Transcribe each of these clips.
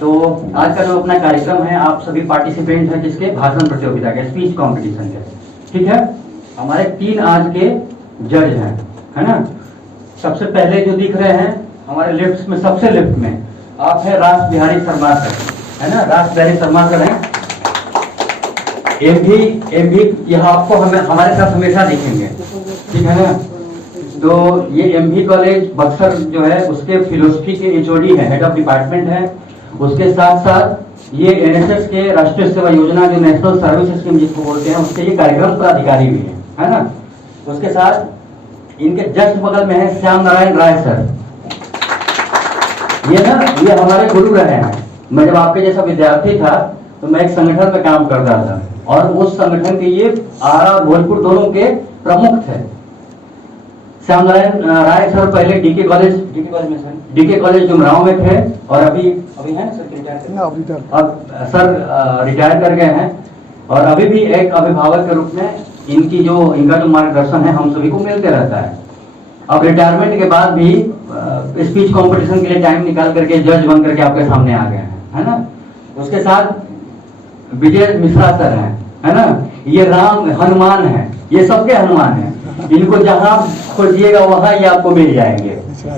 तो आज का जो अपना कार्यक्रम है, आप सभी पार्टिसिपेंट हैं किसके, भाषण प्रतियोगिता के, स्पीच कंपटीशन के, ठीक है। हमारे 3 आज के जज हैं, है ना। सबसे पहले जो दिख रहे हैं हमारे लेफ्ट में, सबसे लेफ्ट में आप है रास बिहारी शर्मा सर, है ना। रास बिहारी शर्मा सर हैं, एमपी यह आपको हमारे साथ हमेशा दिखेंगे, ठीक है ना। तो ये एमपी कॉलेज बक्सर जो है उसके फिलोसफी के एचओडी है, हेड ऑफ डिपार्टमेंट है। उसके साथ साथ ये एनएसएस के राष्ट्रीय सेवा योजना जो नेशनल सर्विस स्कीम जिसको बोलते हैं उसके ये कार्यक्रम पदाधिकारी भी है ना। उसके साथ इनके जस्ट बगल में है श्याम नारायण राय सर। ये हमारे गुरु रहे हैं। मैं जब आपके जैसा विद्यार्थी था तो मैं एक संगठन में काम करता था और उस संगठन के ये आरा और भोजपुर दोनों के प्रमुख थे। श्याम नारायण राय सर पहले डीके कॉलेज जुमराव में थे और अभी है सर, अब सर रिटायर कर गए हैं और अभी भी एक अभिभावक के रूप में इनका जो मार्गदर्शन है हम सभी को मिलते रहता है। अब रिटायरमेंट के बाद भी स्पीच कंपटीशन के लिए टाइम निकाल करके जज बन करके आपके सामने आ गए हैं, है ना। उसके साथ विजय मिश्रा सर हैं, है ना। ये राम हनुमान है, ये सबके हनुमान है। इनको जहां खोजिएगा वहां ये आपको मिल जाएंगे।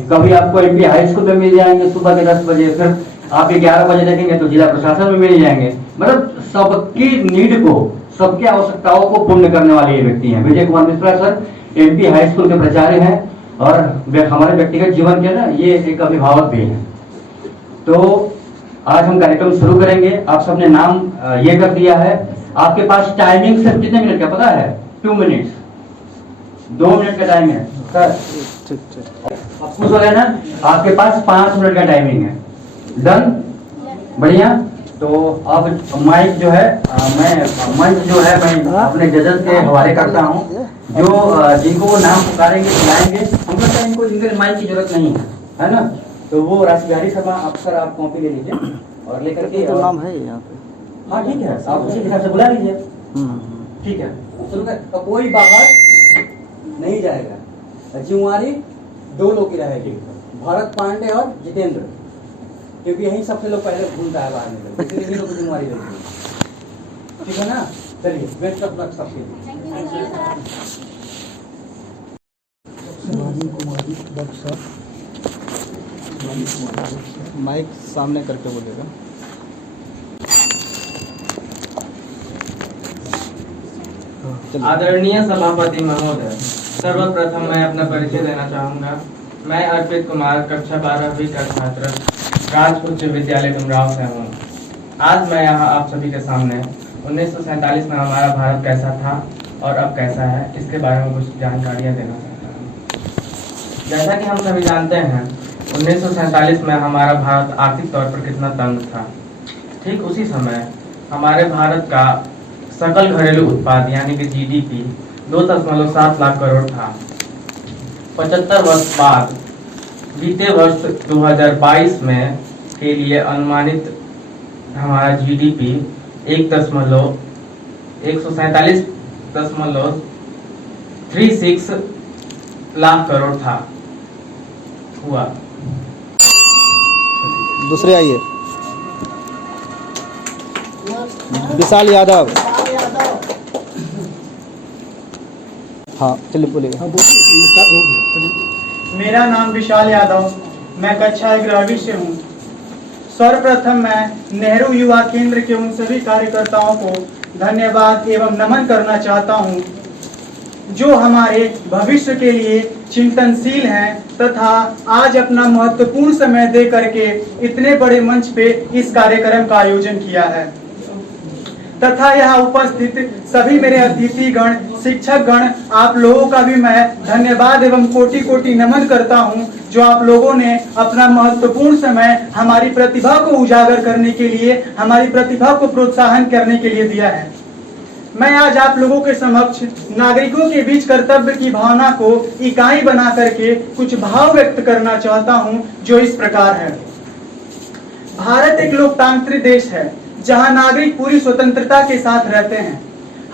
कभी आपको एमपी हाई स्कूल में मिल जाएंगे सुबह के 10 बजे, फिर आप 11 बजे देखेंगे तो जिला प्रशासन में मिल जाएंगे। मतलब सबकी नीड को, सबकी आवश्यकताओं को पूर्ण करने वाले ये व्यक्ति हैं। Vijay Kumar Mishra sir MP high school के प्राचार्य हैं और हमारे व्यक्तिगत जीवन के ना ये एक अभिभावक भी हैं। तो आज हम कार्यक्रम शुरू करेंगे। आप सबने नाम ये कर दिया है। आपके पास टाइमिंग सिर्फ कितने मिनट का पता है? 2 मिनट, 2 मिनट का टाइम है सर। खुश हो गए ना? आपके पास 5 मिनट का टाइमिंग है। डन, बढ़िया। तो अब माइक जो है मैं अपने जजेस के हवाले करता हूँ, जो जिनको वो नाम पुकारेंगे बुलाएंगे। हम लगता है इनको जिनके माइक की जरूरत नहीं है ना। तो वो रास बिहारी शर्मा अक्सर आप कॉपी ले लीजिए और लेकर के तो नाम है यहाँ पे। हाँ ठीक है, आप उसी हिसाब से बुला लीजिए, ठीक है। तो कोई बाहर नहीं जाएगा। जिम्मेवारी 2 लोग की रहेगी, भरत पांडे और जितेंद्र, क्योंकि यही सबसे लोग पहले भूलता है बाहर निकल, इसलिए इन्हीं लोग की जिम्मेवारी रहेगी, ठीक है ना। चलिए बेस्ट ऑफ लक सबके लिए। माइक सामने करके बोलेगा। आदरणीय सभापति महोदय, सर्वप्रथम मैं अपना परिचय देना चाहूँगा। मैं अर्पित कुमार, कक्षा 12वीं का छात्र, राज उच्च विद्यालय डुमराव से हूँ। आज मैं यहाँ आप सभी के सामने 1947 में हमारा भारत कैसा था और अब कैसा है, इसके बारे में कुछ जानकारियाँ देना चाहता हूँ। जैसा कि हम सभी जानते हैं 1947 में हमारा भारत आर्थिक तौर पर कितना तंग था। ठीक उसी समय हमारे भारत का सकल घरेलू उत्पाद यानी कि जीडीपी 2.7 लाख करोड़ था। 75 वर्ष बाद बीते वर्ष 2022 में के लिए अनुमानित हमारा जीडीपी 147.36 लाख करोड़ था हुआ। दूसरे आइए, विशाल यादव। हाँ चलिए बोलिए। मेरा नाम विशाल यादव, मैं कक्षा 11वीं से हूँ। सर्वप्रथम मैं नेहरू युवा केंद्र के उन सभी कार्यकर्ताओं को धन्यवाद एवं नमन करना चाहता हूँ जो हमारे भविष्य के लिए चिंतनशील हैं तथा आज अपना महत्वपूर्ण समय दे करके इतने बड़े मंच पे इस कार्यक्रम का आयोजन किया है तथा यहाँ उपस्थित सभी मेरे अतिथिगण, शिक्षकगण, आप लोगों का भी मैं धन्यवाद एवं कोटि कोटि नमन करता हूँ जो आप लोगों ने अपना महत्वपूर्ण समय हमारी प्रतिभा को उजागर करने के लिए, हमारी प्रतिभा को प्रोत्साहन करने के लिए दिया है। मैं आज आप लोगों के समक्ष नागरिकों के बीच कर्तव्य की भावना को इकाई बना करके कुछ भाव व्यक्त करना चाहता हूं जो इस प्रकार है। भारत एक लोकतांत्रिक देश है जहां नागरिक पूरी स्वतंत्रता के साथ रहते हैं।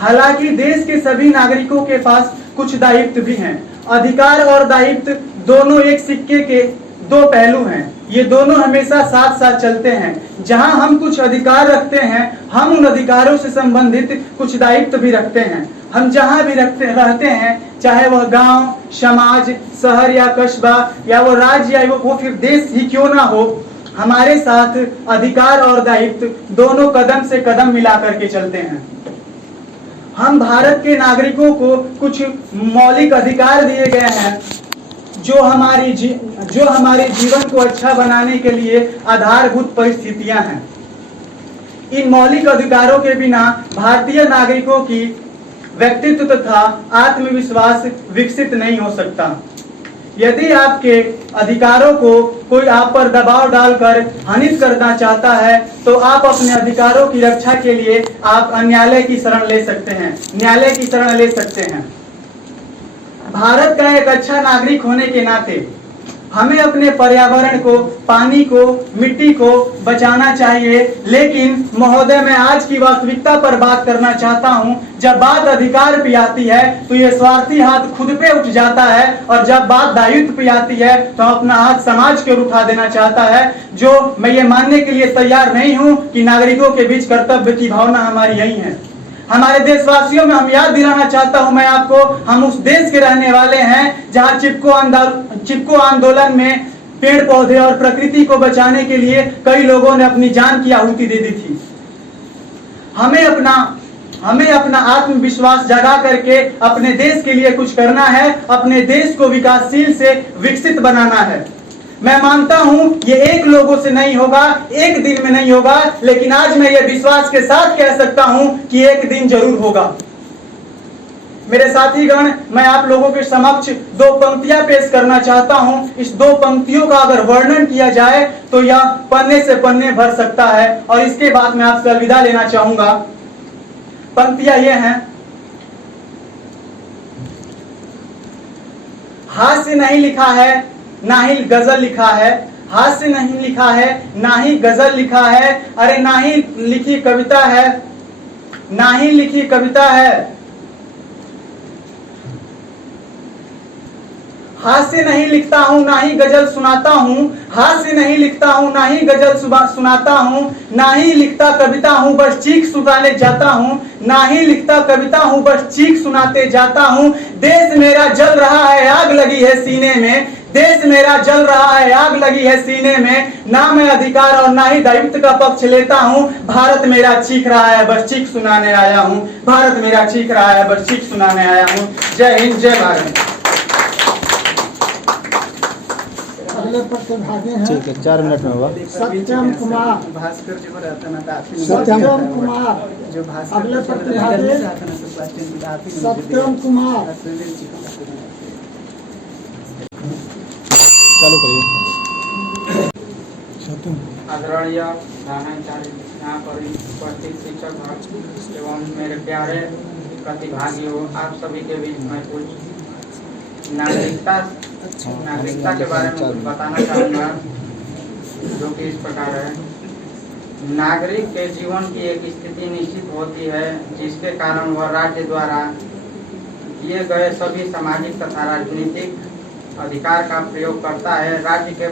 हालांकि देश के सभी नागरिकों के पास कुछ दायित्व भी हैं। अधिकार और दायित्व दोनों एक सिक्के के दो पहलू हैं। ये दोनों हमेशा साथ साथ चलते हैं। जहां हम कुछ अधिकार रखते हैं, हम उन अधिकारों से संबंधित कुछ दायित्व भी रखते हैं। हम जहां भी रहते हैं, चाहे वह गांव, समाज, शहर या कस्बा, या वो राज्य या वो फिर देश ही क्यों ना हो, हमारे साथ अधिकार और दायित्व दोनों कदम से कदम मिला करके चलते हैं। हम भारत के नागरिकों को कुछ मौलिक अधिकार दिए गए हैं जो हमारे जीवन को अच्छा बनाने के लिए आधारभूत परिस्थितियां हैं। इन मौलिक अधिकारों के बिना भारतीय नागरिकों की व्यक्तित्व तथा आत्मविश्वास विकसित नहीं हो सकता। यदि आपके अधिकारों को कोई आप पर दबाव डालकर हनित करना चाहता है, तो आप अपने अधिकारों की रक्षा के लिए आप न्यायालय की शरण ले सकते हैं, न्यायालय की शरण ले सकते हैं। भारत का एक अच्छा नागरिक होने के नाते हमें अपने पर्यावरण को, पानी को, मिट्टी को बचाना चाहिए। लेकिन महोदय, मैं आज की वास्तविकता पर बात करना चाहता हूं। जब बात अधिकार पे आती है तो ये स्वार्थी हाथ खुद पे उठ जाता है, और जब बात दायित्व पे आती है तो अपना हाथ समाज के ऊपर उठा देना चाहता है। जो मैं ये मानने के लिए तैयार नहीं हूं कि नागरिकों के बीच कर्तव्य की भावना हमारी यही है। हमारे देशवासियों में हम याद दिलाना चाहता हूं मैं आपको, हम उस देश के रहने वाले हैं जहां चिपको आंदोलन में पेड़ पौधे और प्रकृति को बचाने के लिए कई लोगों ने अपनी जान की आहुति दे दी थी। हमें अपना आत्मविश्वास जगा करके अपने देश के लिए कुछ करना है, अपने देश को विकासशील से विकसित बनाना है। मैं मानता हूं ये एक लोगों से नहीं होगा, एक दिन में नहीं होगा, लेकिन आज मैं ये विश्वास के साथ कह सकता हूं कि एक दिन जरूर होगा। मेरे साथीगण, मैं आप लोगों के समक्ष दो पंक्तियां पेश करना चाहता हूं। इस दो पंक्तियों का अगर वर्णन किया जाए तो यह पन्ने से पन्ने भर सकता है, और इसके बाद मैं आपसे अलविदा लेना चाहूंगा। पंक्तियां ये हैं, हास्य नहीं लिखा है ना ही गजल लिखा है, हास्य नहीं लिखा है ना ही गजल लिखा है, अरे ना ही लिखी कविता है, ना ही लिखी कविता है। हास्य नहीं लिखता हूं ना ही गजल सुनाता हूं, हास्य नहीं लिखता हूं ना ही गजल सुनाता हूं, ना ही लिखता कविता हूं बस चीख सुनाने जाता हूं, ना ही लिखता कविता हूं बस चीख सुनाते जाता हूं। देश मेरा जल रहा है, आग लगी है सीने में, देश मेरा जल रहा है, आग लगी है सीने में। ना मैं अधिकार और ना ही दायित्व का पक्ष लेता हूं, भारत मेरा चीख रहा है बस चीख सुनाने आया हूं, भारत मेरा चीख रहा है बस चीख सुनाने आया हूं। जय हिंद, जय भारत। ठीक है, 4 मिनट में होगा। सत्यम कुमार, भास्कर जी को रहता ना सत्यम कुमार, जो भास्कर अगले प्रतिभागी सत्यम कुमार। चालू करिए। आदरणीय यहाँ पर उपस्थित शिक्षक एवं मेरे प्यारे प्रतिभागियों, आप सभी के बीच में कुछ नागरिकता के बारे में कुछ बताना चाहूँगा, जो कि इस प्रकार है। नागरिक के जीवन की एक स्थिति निश्चित होती है जिसके कारण वह राज्य द्वारा किए गए सभी सामाजिक तथा राजनीतिक अधिकार का प्रयोग करता है। राज्य के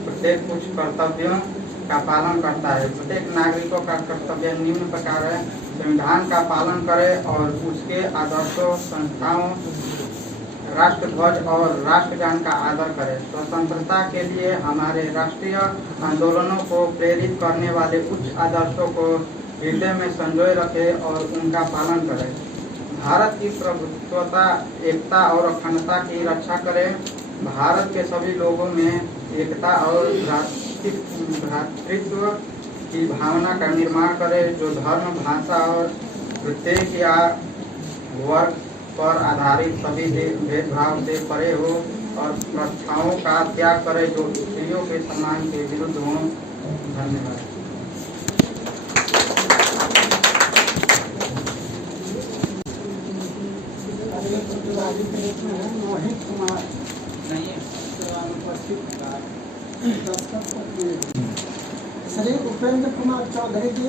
प्रत्येक कुछ कर्तव्यों का पालन करता है। प्रत्येक नागरिकों का कर्तव्य निम्न प्रकार है, संविधान का पालन करे और उसके आदर्शों, संस्थाओं, राष्ट्रध्वज और राष्ट्रगान का आदर करे। स्वतंत्रता के लिए हमारे राष्ट्रीय आंदोलनों को प्रेरित करने वाले उच्च आदर्शों को हृदय में संजोए रखे और उनका पालन करे। भारत की प्रभुत्वता, एकता और अखंडता की रक्षा करे। भारत के सभी लोगों में एकता और भ्रातृत्व की भावना का निर्माण करे, जो धर्म, भाषा और प्रत्येक या वर्ग पर आधारित सभी भेदभाव से परे हो और प्रथाओं का त्याग करे जो स्त्रियों के सम्मान के विरुद्ध हो। धन्यवाद। मोहित कुमार, श्री उपेंद्र कुमार चौधरी जी,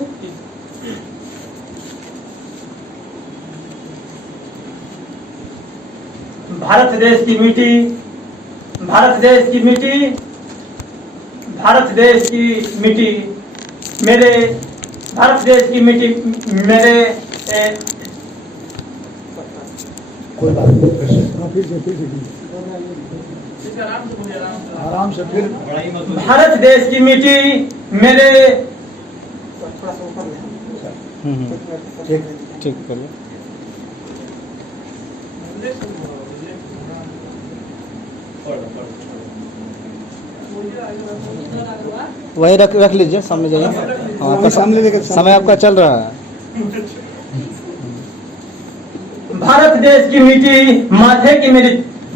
भारत देश की मिट्टी भारत देश की मिट्टी मेरे भारत देश की मिट्टी मेरे कोई बात नहीं, आराम से फिर भारत देश की मिट्टी मेरे ठीक ठीक कर लो। वही रख लीजिए, सामने जाइए। हाँ, सामने लेकर समय आपका चल रहा है। भारत देश की मिट्टी माथे की मेरी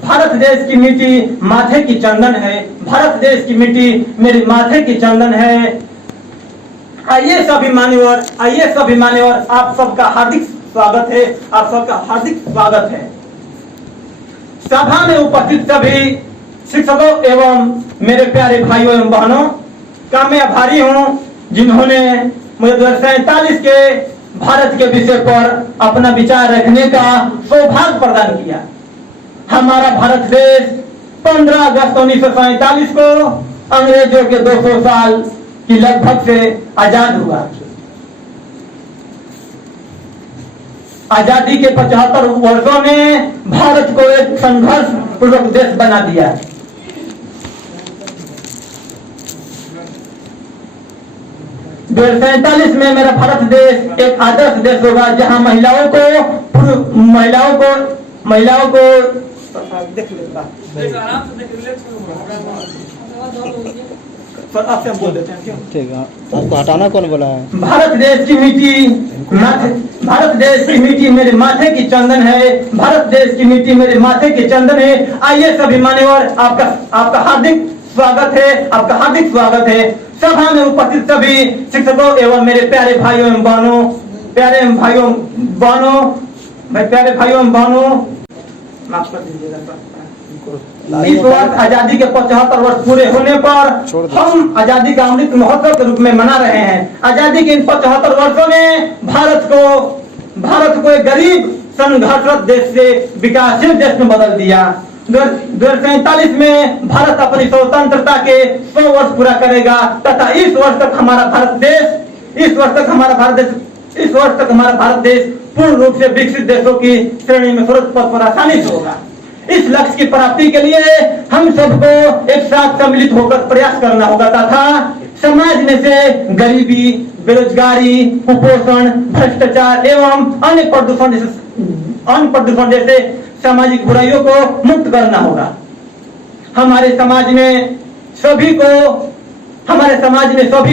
भारत देश की मिट्टी माथे की चंदन है। भारत देश की मिट्टी मेरी माथे की चंदन है। आइए सभी मान्यवर, आप सबका हार्दिक स्वागत है। आप सबका हार्दिक स्वागत है। सभा में उपस्थित सभी शिक्षकों एवं मेरे प्यारे भाइयों एवं बहनों का मैं आभारी हूँ, जिन्होंने मुझे 2047 के भारत के विषय पर अपना विचार रखने का सौभाग्य प्रदान किया। हमारा भारत देश 15 अगस्त 1947 को अंग्रेजों के 200 साल की लगभग से आजाद हुआ। आजादी के 75 वर्षों में भारत को एक संघर्ष पूर्वक देश बना दिया। सैतालीस में मेरा भारत देश एक आदर्श देश होगा, जहां महिलाओं को देख आपसे हम बोल देते हैं क्यों? ठीक है, आपको हटाना कौन बोला है? भारत देश की मिट्टी मेरे माथे की चंदन है। भारत देश की मिट्टी मेरे माथे की चंदन है। आइए सभी मान्यवर, आपका हार्दिक स्वागत है। आपका हार्दिक स्वागत है। सभा में उपस्थित सभी शिक्षकों एवं मेरे प्यारे भाइयों एवं बहनों, माफ कर दीजिएगा। इस वर्ष आजादी के 75 वर्ष पूरे होने पर हम आजादी का अमृत महोत्सव के रूप में मना रहे हैं। आजादी के इन 75 वर्षों ने भारत को एक गरीब संघर्षरत देश से विकासशील देश में बदल दिया। 2047 में भारत अपनी स्वतंत्रता के 100 वर्ष पूरा करेगा तथा इस वर्ष तक हमारा भारत देश पूर्ण रूप से विकसित देशों की श्रेणी में सर्वोच्च पद पर आसानी से होगा। इस लक्ष्य की प्राप्ति के लिए हम सबको एक साथ सम्मिलित होकर प्रयास करना होगा तथा समाज में से गरीबी, बेरोजगारी, कुपोषण, भ्रष्टाचार एवं अन्य प्रदूषण जैसे सामाजिक बुराइयों को मुक्त करना होगा। हमारे समाज में सभी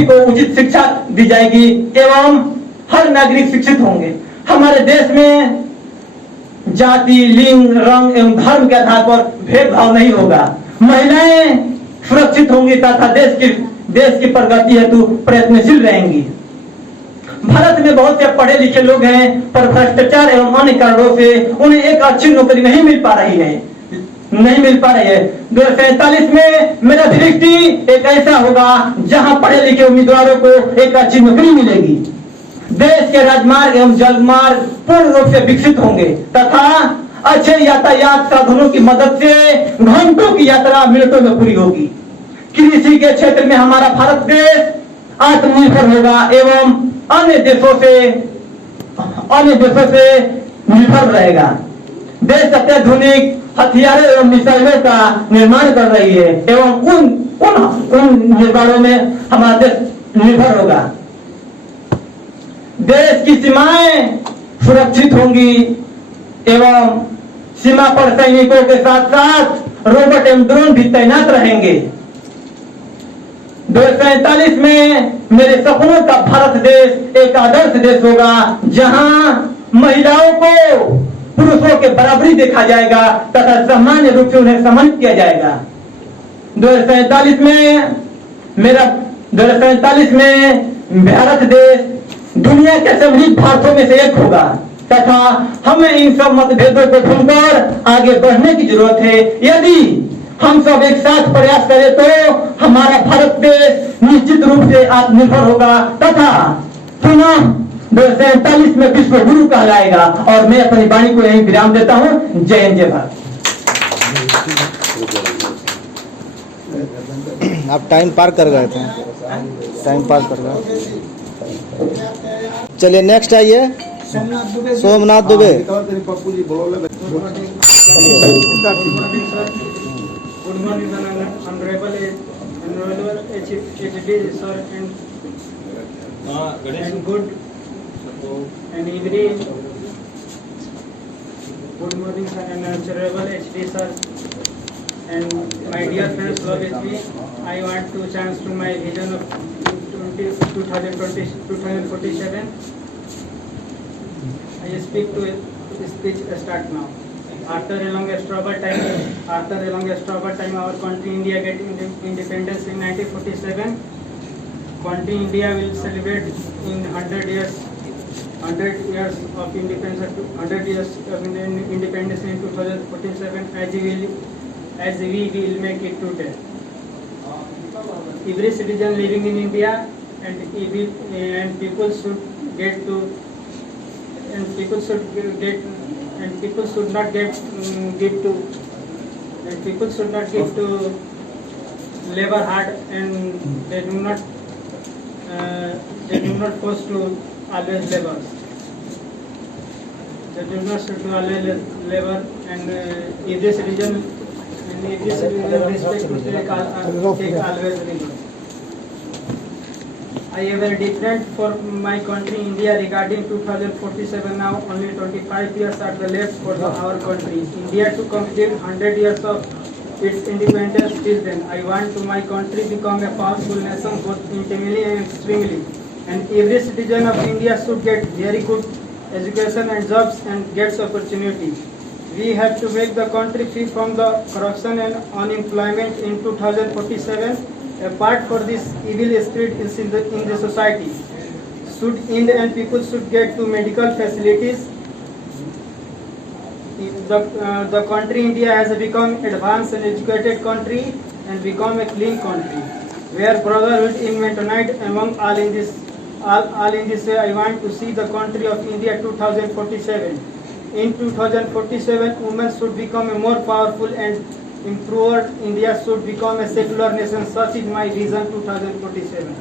को उचित शिक्षा दी जाएगी एवं हर नागरिक शिक्षित होंगे। हमारे देश में जाति, लिंग, रंग एवं धर्म के आधार पर भेदभाव नहीं होगा। महिलाएं सुरक्षित होंगी तथा देश की प्रगति हेतु प्रयत्नशील रहेंगी। भारत में बहुत से पढ़े लिखे लोग हैं, पर भ्रष्टाचार एवं अन्य कारणों से उन्हें एक अच्छी नौकरी नहीं मिल पा रही है। 2047 में मेरा दृष्टि एक ऐसा होगा जहां पढ़े लिखे उम्मीदवारों को एक अच्छी नौकरी मिलेगी। देश के राजमार्ग एवं जलमार्ग पूर्ण रूप से विकसित होंगे तथा अच्छे यातायात साधनों की मदद से घंटों की यात्रा मिनटों में पूरी होगी। कृषि के क्षेत्र में हमारा भारत देश आत्मनिर्भर होगा एवं अन्य देशों से निर्भर रहेगा। देश अत्याधुनिक हथियारों एवं मिसाइलों का निर्माण कर रही है एवं उन निर्माणों में हमारा देश निर्भर होगा। देश की सीमाएं सुरक्षित होंगी एवं सीमा पर सैनिकों के साथ साथ रोबोट एवं ड्रोन भी तैनात रहेंगे। 2047 में मेरे सपनों का भारत देश एक आदर्श देश होगा, जहां महिलाओं को पुरुषों के बराबरी देखा जाएगा तथा सामान्य रूप से उन्हें सम्मानित किया जाएगा। 2047 में भारत देश दुनिया के समृद्ध भारतों में से एक होगा तथा हमें इन सब मतभेदों को भूलकर आगे बढ़ने की जरूरत है। यदि हम सब एक साथ प्रयास करें तो हमारा भारत देश निश्चित रूप से आत्मनिर्भर होगा तथा पुनः 2047 में विश्व गुरु कहलाएगा। और मैं अपनी वाणी को यहीं विराम देता हूँ। जय हिंद, जय भारत। आप टाइम पार कर गए थे, टाइम पार कर गए। चलिए नेक्स्ट आइए, Somnath Dubey. Somnath Dubey. Good morning, honorable HD sir and good and evening. Good morning, sir, and honorable HD sir and my dear friends who are with me. I want to chance to my vision of 2047. I speak to speech start now. After a long struggle time, our country India get independence in 1947. Country India will celebrate in 100 years of independence. 100 years of independence in 2047, as we will make it today. Every citizen living in India and people should not give to labor hard, and they do not force to always labor. They do not should to always labor, and every citizen respect to take always labor. I am very different for my country India regarding 2047. Now only 25 years are left for our country India to complete 100 years of its independence. Till then, I want to my country become a powerful nation both intimately and extremely. And every citizen of India should get very good education and jobs and gets opportunity. We have to make the country free from the corruption and unemployment in 2047. Apart for this evil spirit is in the society should end, and people should get to medical facilities. The country India has become advanced and educated country and become a clean country where brotherhood invented among all in this way. I want to see the country of India 2047. In 2047, women should become a more powerful and improved. India should become a secular nation. Such is my vision 2047.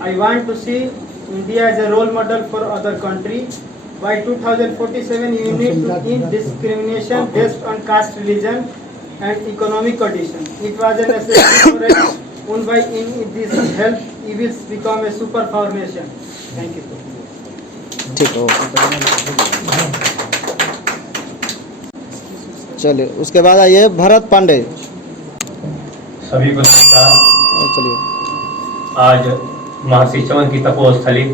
I want to see India as a role model for other countries. By 2047, you need to end discrimination based on caste, religion, and economic condition. It was a necessary for us. By in this help, we will become a superpower nation. Thank you. ठीक है, चलिए उसके बाद आइए भरत पांडे। सभी को नमस्कार। चलिए आज महर्षि च्यवन की तपोस्थली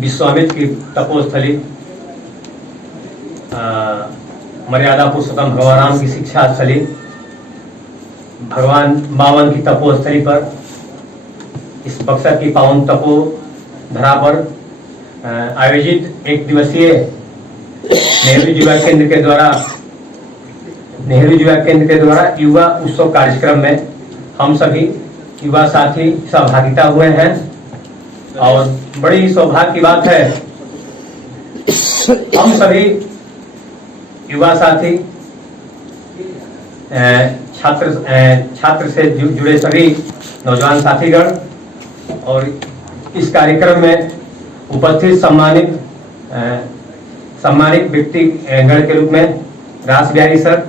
विश्वामित्र की तपोस्थली, मर्यादा पुरुषोत्तम भगवान राम की शिक्षा स्थली, भगवान बावन की तपोस्थली पर इस बक्सर की पावन तपो धरा पर आयोजित एक दिवसीय नेहरू युवा केंद्र के द्वारा युवा उत्सव कार्यक्रम में हम सभी युवा साथी सहभागिता हुए हैं और बड़ी सौभाग्य की बात है हम सभी युवा साथी छात्र से जुड़े सभी नौजवान साथीगण और इस कार्यक्रम में उपस्थित सम्मानित व्यक्ति गण के रूप में रास बिहारी सर,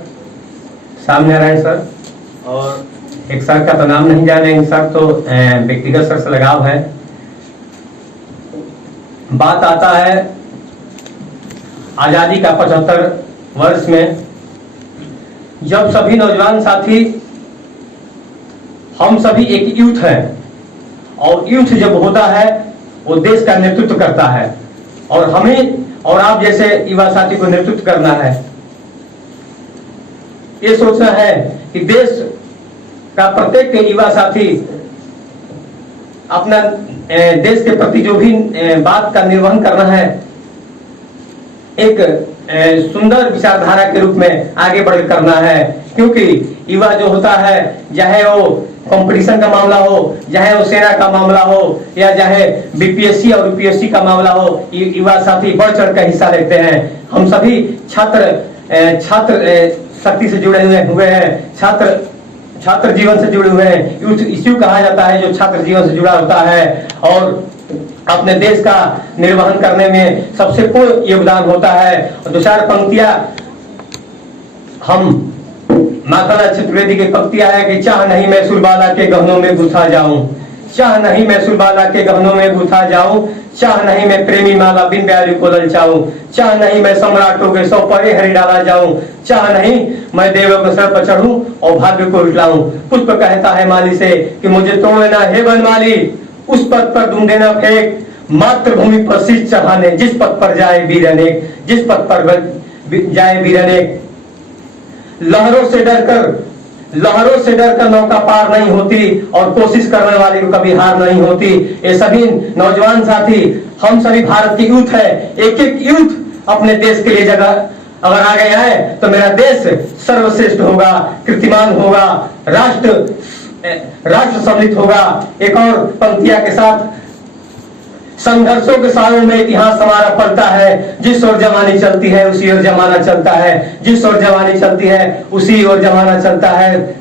श्याम नारायण सर और एक सर का तो नाम नहीं जाने, इन सर तो व्यक्तिगत सर से लगाव है। बात आता है आजादी का 75 वर्ष में, जब सभी नौजवान साथी हम सभी एक यूथ हैं और यूथ जब होता है वो देश का नेतृत्व करता है और हमें और आप जैसे युवा साथी को नेतृत्व करना है। ये सोचना है कि देश का प्रत्येक युवा साथी अपना देश के प्रति जो भी बात का निर्वहन करना है एक सुंदर विचारधारा के रूप में आगे बढ़ करना है, क्योंकि युवा जो होता है चाहे वो कंपटीशन का मामला हो, चाहे वो सेना का मामला हो या चाहे बीपीएससी और यूपीएससी का मामला हो, युवा साथी बढ़ चढ़ कर हिस्सा लेते हैं। हम सभी छात्र शक्ति से जुड़े हुए हैं, छात्र जीवन से जुड़े हुए हैं। यूथ इश्यू कहा जाता है जो छात्र जीवन से जुड़ा होता है और अपने देश का निर्वहन करने में सबसे पूर्ण योगदान होता है। और दो चार पंक्तियां हम माखनलाल चतुर्वेदी की पंक्तियां है कि चाह नहीं मैं सुरबाला के गहनों में गुथा जाऊं, चाह नहीं मैं सुरबाला के गहनों में गुथा जाऊं, चाह नहीं मैं प्रेमी माला बिन ब्याली को ललचाऊं, चाह नहीं मैं सम्राटों के सौ परे हरि डाला जाऊं, चाह नहीं मैं देवों के सर पर चढ़ूं और भाग्य को उठलाऊं। पुष्प कहता है माली से कि मुझे तोड़ लेना हे बनमाली, उस पद पर तुम देना फेंक, मातृभूमि पर शीश चढ़ाने, जिस पद पर जाए वीर अनेक, जिस पद पर जाए वीर अनेक। लहरों से डरकर नौका पार नहीं होती और कोशिश करने वाले को कभी हार नहीं होती। ये सभी नौजवान साथी, हम सभी भारत की यूथ है। एक एक यूथ अपने देश के लिए जगह अगर आ गया है तो मेरा देश सर्वश्रेष्ठ होगा, कीर्तिमान होगा, राष्ट्र सम्मिलित होगा। एक और पंक्तियां के साथ, संघर्षों के सालों में इतिहास हमारा पलटा है, जिस ओर जवानी चलती है उसी ओर जमाना चलता है, जिस ओर जवानी चलती है उसी ओर जमाना चलता है।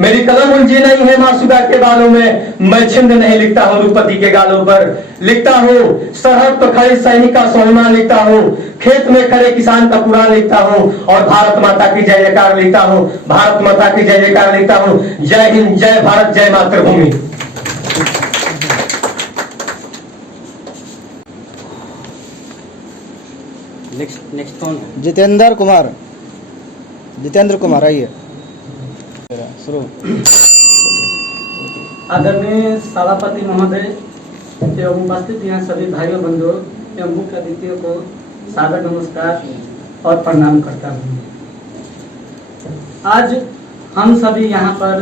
मेरी कलम उलझी नहीं है मासूदा के बालों में, मैं छिंद नहीं लिखता हूँ रूपति के गालों पर, लिखता हूँ सरहद पर खड़े सैनिक का स्वाभिमान लिखता हूँ, खेत में खड़े किसान का पुराण लिखता हूँ और भारत माता की जय जयकार लिखता हूँ, भारत माता की जय जयकार लिखता हूँ। जय हिंद, जय भारत, जय मातृभूमि। नेक्स्ट कौन है? जितेंद्र कुमार आइए शुरू। आदरणीय सभापति महोदय एवं उपस्थित यहाँ सभी भाइयों बंधुओं एवं मुख्य अतिथियों को सादर नमस्कार और प्रणाम करता हूँ। आज हम सभी यहाँ पर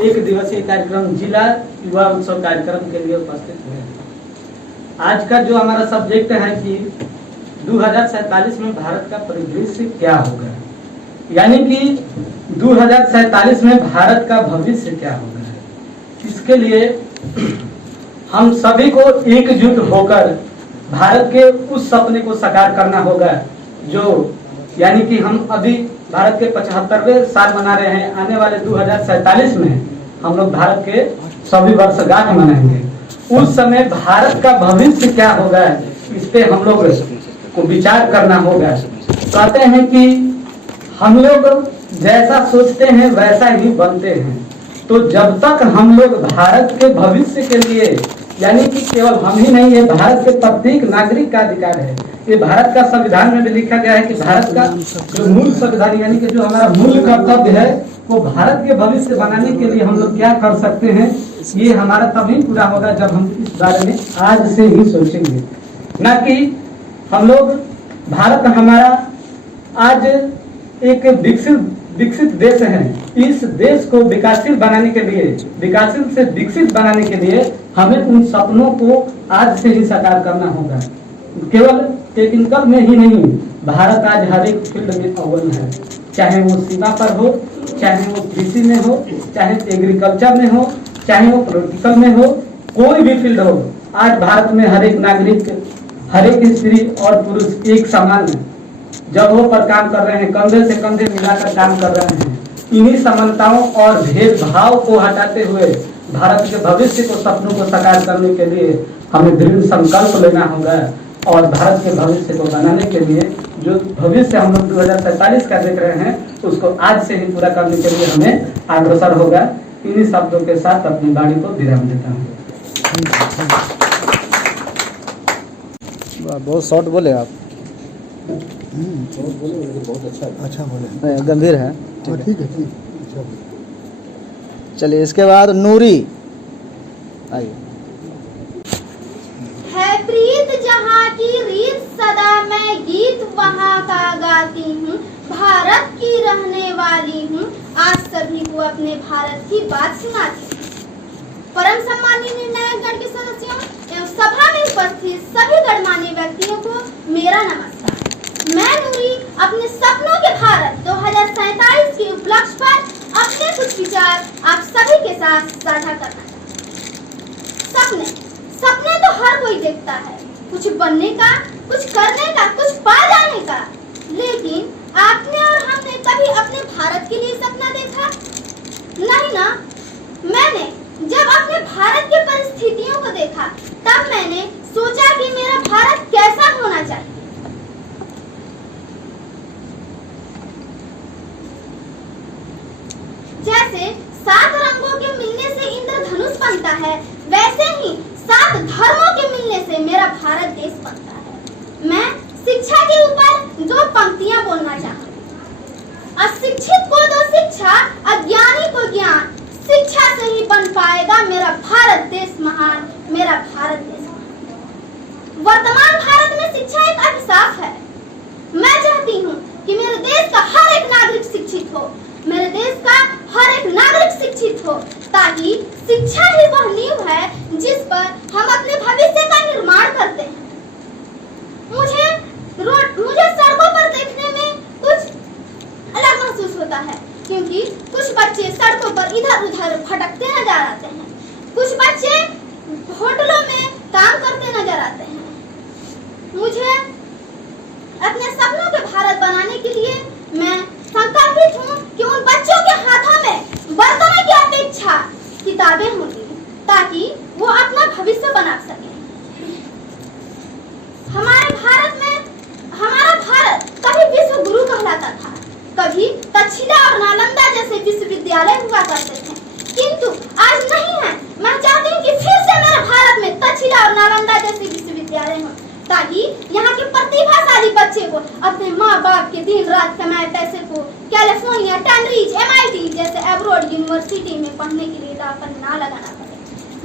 एक दिवसीय कार्यक्रम जिला युवा उत्सव कार्यक्रम के लिए उपस्थित हुए हैं। आज का जो हमारा सब्जेक्ट है कि 2047 में भारत का परिदृश्य क्या होगा, यानी कि 2047 में भारत का भविष्य क्या होगा। इसके लिए हम सभी को एकजुट होकर भारत के उस सपने को साकार करना होगा जो, यानी कि हम अभी भारत के 75वें साल मना रहे हैं। आने वाले 2047 में हम लोग भारत के सभी वर्षगांठ मनाएंगे। उस समय भारत का भविष्य क्या होगा इस पे हम लोग को विचार करना होगा। कहते हैं कि हम लोग जैसा सोचते हैं वैसा ही बनते हैं। तो जब तक हम लोग भारत के भविष्य के लिए, यानी कि केवल हम ही नहीं है, भारत के प्रत्येक नागरिक का अधिकार है। ये भारत का संविधान में भी लिखा गया है कि भारत का जो मूल संविधान, यानी कि जो हमारा मूल कर्तव्य है वो भारत के भविष्य बनाने के लिए हम लोग क्या कर सकते हैं, ये हमारा तभी पूरा होगा जब हम इस बारे में आज से ही सोचेंगे। न कि हम लोग, भारत हमारा आज एक विकसित देश है। इस देश को विकासशील बनाने के लिए, विकासशील से विकसित बनाने के लिए हमें उन सपनों को आज से ही साकार करना होगा। केवल टेक्निकल में ही नहीं, भारत आज हर एक फील्ड में अव्वल है, चाहे वो सीमा पर हो, चाहे वो कृषि में हो, चाहे एग्रीकल्चर में हो, चाहे वो पॉलिटिकल में हो, कोई भी फील्ड हो। आज भारत में हर एक नागरिक, हर एक स्त्री और पुरुष एक समान है। जगहों पर काम कर रहे हैं, कंधे से कंधे मिलाकर काम कर रहे हैं। इन्हीं समानताओं और भेदभाव को हटाते हुए भारत के भविष्य को, सपनों को साकार करने के लिए हमें दृढ़ संकल्प लेना होगा। और भारत के भविष्य को बनाने के लिए जो भविष्य हम लोग 2047 का देख रहे हैं उसको आज से ही पूरा करने के लिए हमें अग्रसर होगा। इन्हीं शब्दों के साथ अपनी वाणी को विराम देता हूँ। बहुत शॉर्ट बोले आप। अच्छा बोले, गंभीर है। ठीक है। चलिए इसके बाद नूरी आइए। है प्रीत जहाँ की रीत सदा मैं गीत वहाँ का गाती हूँ। भारत की रहने वाली हूँ, आज सभी को अपने भारत की बात सुनाती हूँ। परम सम्मानीय निर्णायक गण के सदस्यों एवं सभा में उपस्थित सभी गणमान्य व्यक्तियों को मेरा नमस्कार। मैं नूरी अपने सपनों के भारत 2047 के उपलक्ष्य पर अपने कुछ विचार आप सभी के साथ साझा करना चाहती हूँ। सपने तो हर कोई देखता है, कुछ बनने का, कुछ करने का, कुछ पा जाने का। लेकिन आपने और हमने कभी अपने भारत के लिए सपना देखा? नहीं ना। मैंने जब अपने भारत की परिस्थितियों को देखा तब मैंने सोचा कि मेरा भारत कैसा होना चाहिए। जैसे 7 रंगों के मिलने से इंद्रधनुष बनता है, वैसे ही 7 धर्मों के मिलने से मेरा भारत देश बनता है। मैं शिक्षा के ऊपर 2 पंक्तियां बोलना चाहूंगी। अशिक्षित को दो शिक्षा, अज्ञानी को ज्ञान, शिक्षा से ही बन पाएगा मेरा भारत देश महान, मेरा भारत देश महान। वर्तमान भारत में शिक्षा एक अभिशाप है। मैं चाहती हूँ कि मेरे देश का हर एक नागरिक शिक्षित हो, मेरे देश का हर एक नागरिक शिक्षित हो, ताकि शिक्षा ही वह नींव है जिस पर हम अपने भविष्य का निर्माण करते हैं। मुझे सड़कों पर देखने में कुछ अलग महसूस होता है, क्योंकि कुछ बच्चे सड़कों पर इधर उधर भटकते नजर आते हैं, कुछ बच्चे होटलों में काम करते नजर आते हैं। मुझे अपने सपनों के भारत बनाने के लिए मैं संकल्पित हूँ कि उन बच्चों के हाथों में बर्तनों की अपेक्षा किताबें होंगी, ताकि वो अपना भविष्य बना सके। हमारा भारत कभी विश्व गुरु कहलाता था, कभी तक्षशिला और नालंदा जैसे विश्वविद्यालय हुआ करते थे, किंतु आज नहीं है। मैं चाहती हूँ कि फिर से मेरे भारत में तक्षशिला और नालंदा जैसे विश्वविद्यालय हो, ताकि यहाँ के प्रतिभाशाली बच्चे को अपने माँ बाप के दिन रात कमाए पैसे को कैलिफोर्निया, कैम्ब्रिज, MIT जैसे अब्रॉड यूनिवर्सिटी में पढ़ने के लिए दांव ना लगाना पड़े।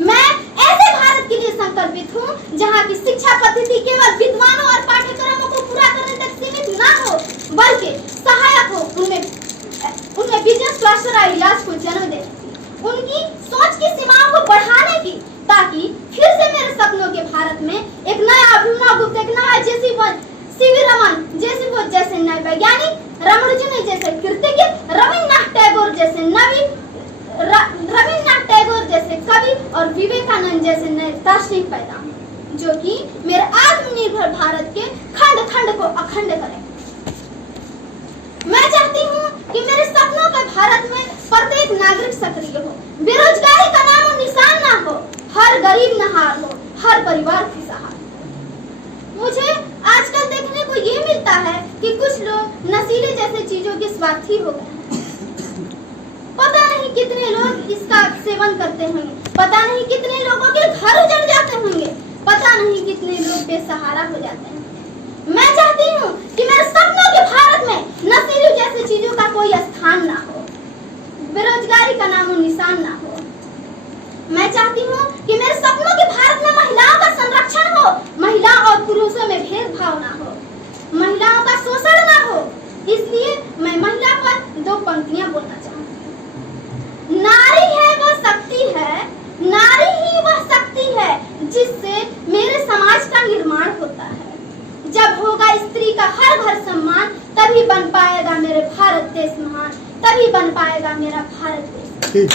मैं ऐसे भारत के लिए संकल्पित हूँ जहाँ की शिक्षा पद्धति केवल विद्वानों और पाठ्यक्रमों को पूरा करने तक सीमित न हो, बल्कि सहायक हो उनमें बिजनेस क्लास और इलाज को जन्म देने की, उनकी सोच की सीमाओं को बढ़ाने की, ताकि फिर से मेरे सपनों के भारत में एक नया अभिनव गुप्त, एक नया सीवी रमन जैसे नए वैज्ञानिक, रामानुजन जैसे कृतज्ञ, रविन्द्रनाथ टैगोर जैसे कवि और विवेकानंद जैसे नए दार्शनिक पैदा हों, जो कि मेरे आत्मनिर्भर भारत के खंड खंड को अखंड करें। मैं चाहती हूँ कि मेरे सपनों के भारत में प्रत्येक नागरिक सक्रिय हो, बेरोजगारी का नामो निशान ना हो, हर गरीब नहार हो, हर परिवार खुशहाल। मुझे आजकल देखने को ये मिलता है कि कुछ लोग नशीले जैसे चीजों के स्वार्थी हो गए हैं। पता नहीं कितने लोग इसका सेवन करते होंगे, पता नहीं कितने लोगों के घर उजड़ जाते होंगे, पता नहीं कितने लोग बेसहारा हो जाते हैं। मैं चाहती हूँ कि मेरे सपनों के भारत में नशीले जैसे चीजों का कोई स्थान ना हो, बेरोजगारी का नामो निशान ना हो। मैं चाहती हूँ कि मेरे सपनों के भारत में महिलाओं का संरक्षण हो, महिलाओं और पुरुषों में भेदभाव ना हो, महिलाओं का शोषण ना हो। इसलिए मैं महिला पर 2 पंक्तियां बोलना चाहूंगी। नारी है वो शक्ति है, नारी ही वह शक्ति है जिससे मेरे समाज का निर्माण होता है। जब होगा स्त्री का हर घर सम्मान, तभी बन पाएगा मेरे भारत देश महान, तभी बन पाएगा मेरा भारत देश।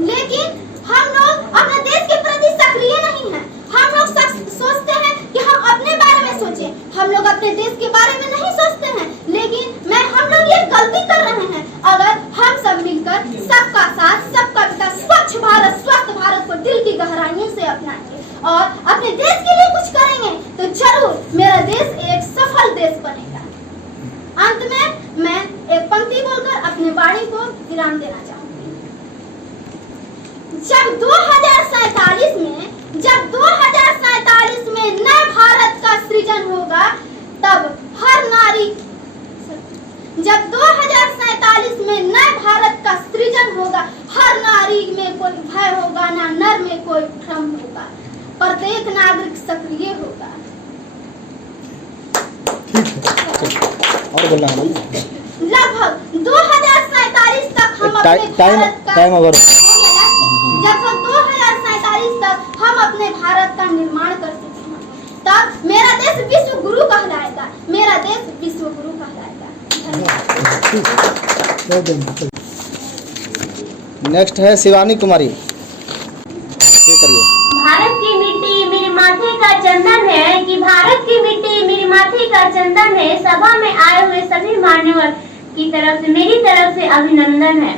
लेकिन हम लोग अपने देश के प्रति सक्रिय नहीं हैं। हम लोग सोचते हैं कि हम अपने बारे में सोचें, हम लोग अपने देश के बारे में नहीं सोचते हैं। लेकिन हम लोग ये गलती कर रहे हैं। अगर हम सब मिलकर सबका साथ, सबका विकास, स्वच्छ भारत, स्वस्थ भारत को दिल की गहराइयों से अपनाएंगे और अपने देश के लिए कुछ करेंगे, तो जरूर मेरा देश एक सफल देश बनेगा। अंत में मैं एक पंक्ति बोलकर अपनी वाणी को विराम देना चाहूंगी। जब 2047 में नए भारत का सृजन होगा, तब हर नारी, जब 2047 में नए भारत का सृजन होगा, हर नारी में कोई भय होगा, ना नर में कोई भ्रम होगा, प्रत्येक नागरिक सक्रिय होगा। और बोलना है लगभग 2047 तक हम अपने भारत का टाइम ओवर। जब 2047 तक हम अपने भारत का निर्माण कर चुके हैं, तब मेरा देश विश्व गुरु कहलाएगा, मेरा देश विश्व गुरु कहलाएगा। नेक्स्ट है शिवानी कुमारी, करिए। भारत की मिट्टी मेरे माथे का चंदन है, कि भारत की मिट्टी मेरे माथे का चंदन है। सभा में आए हुए सभी मान्यवर की तरफ से मेरी तरफ से अभिनंदन है।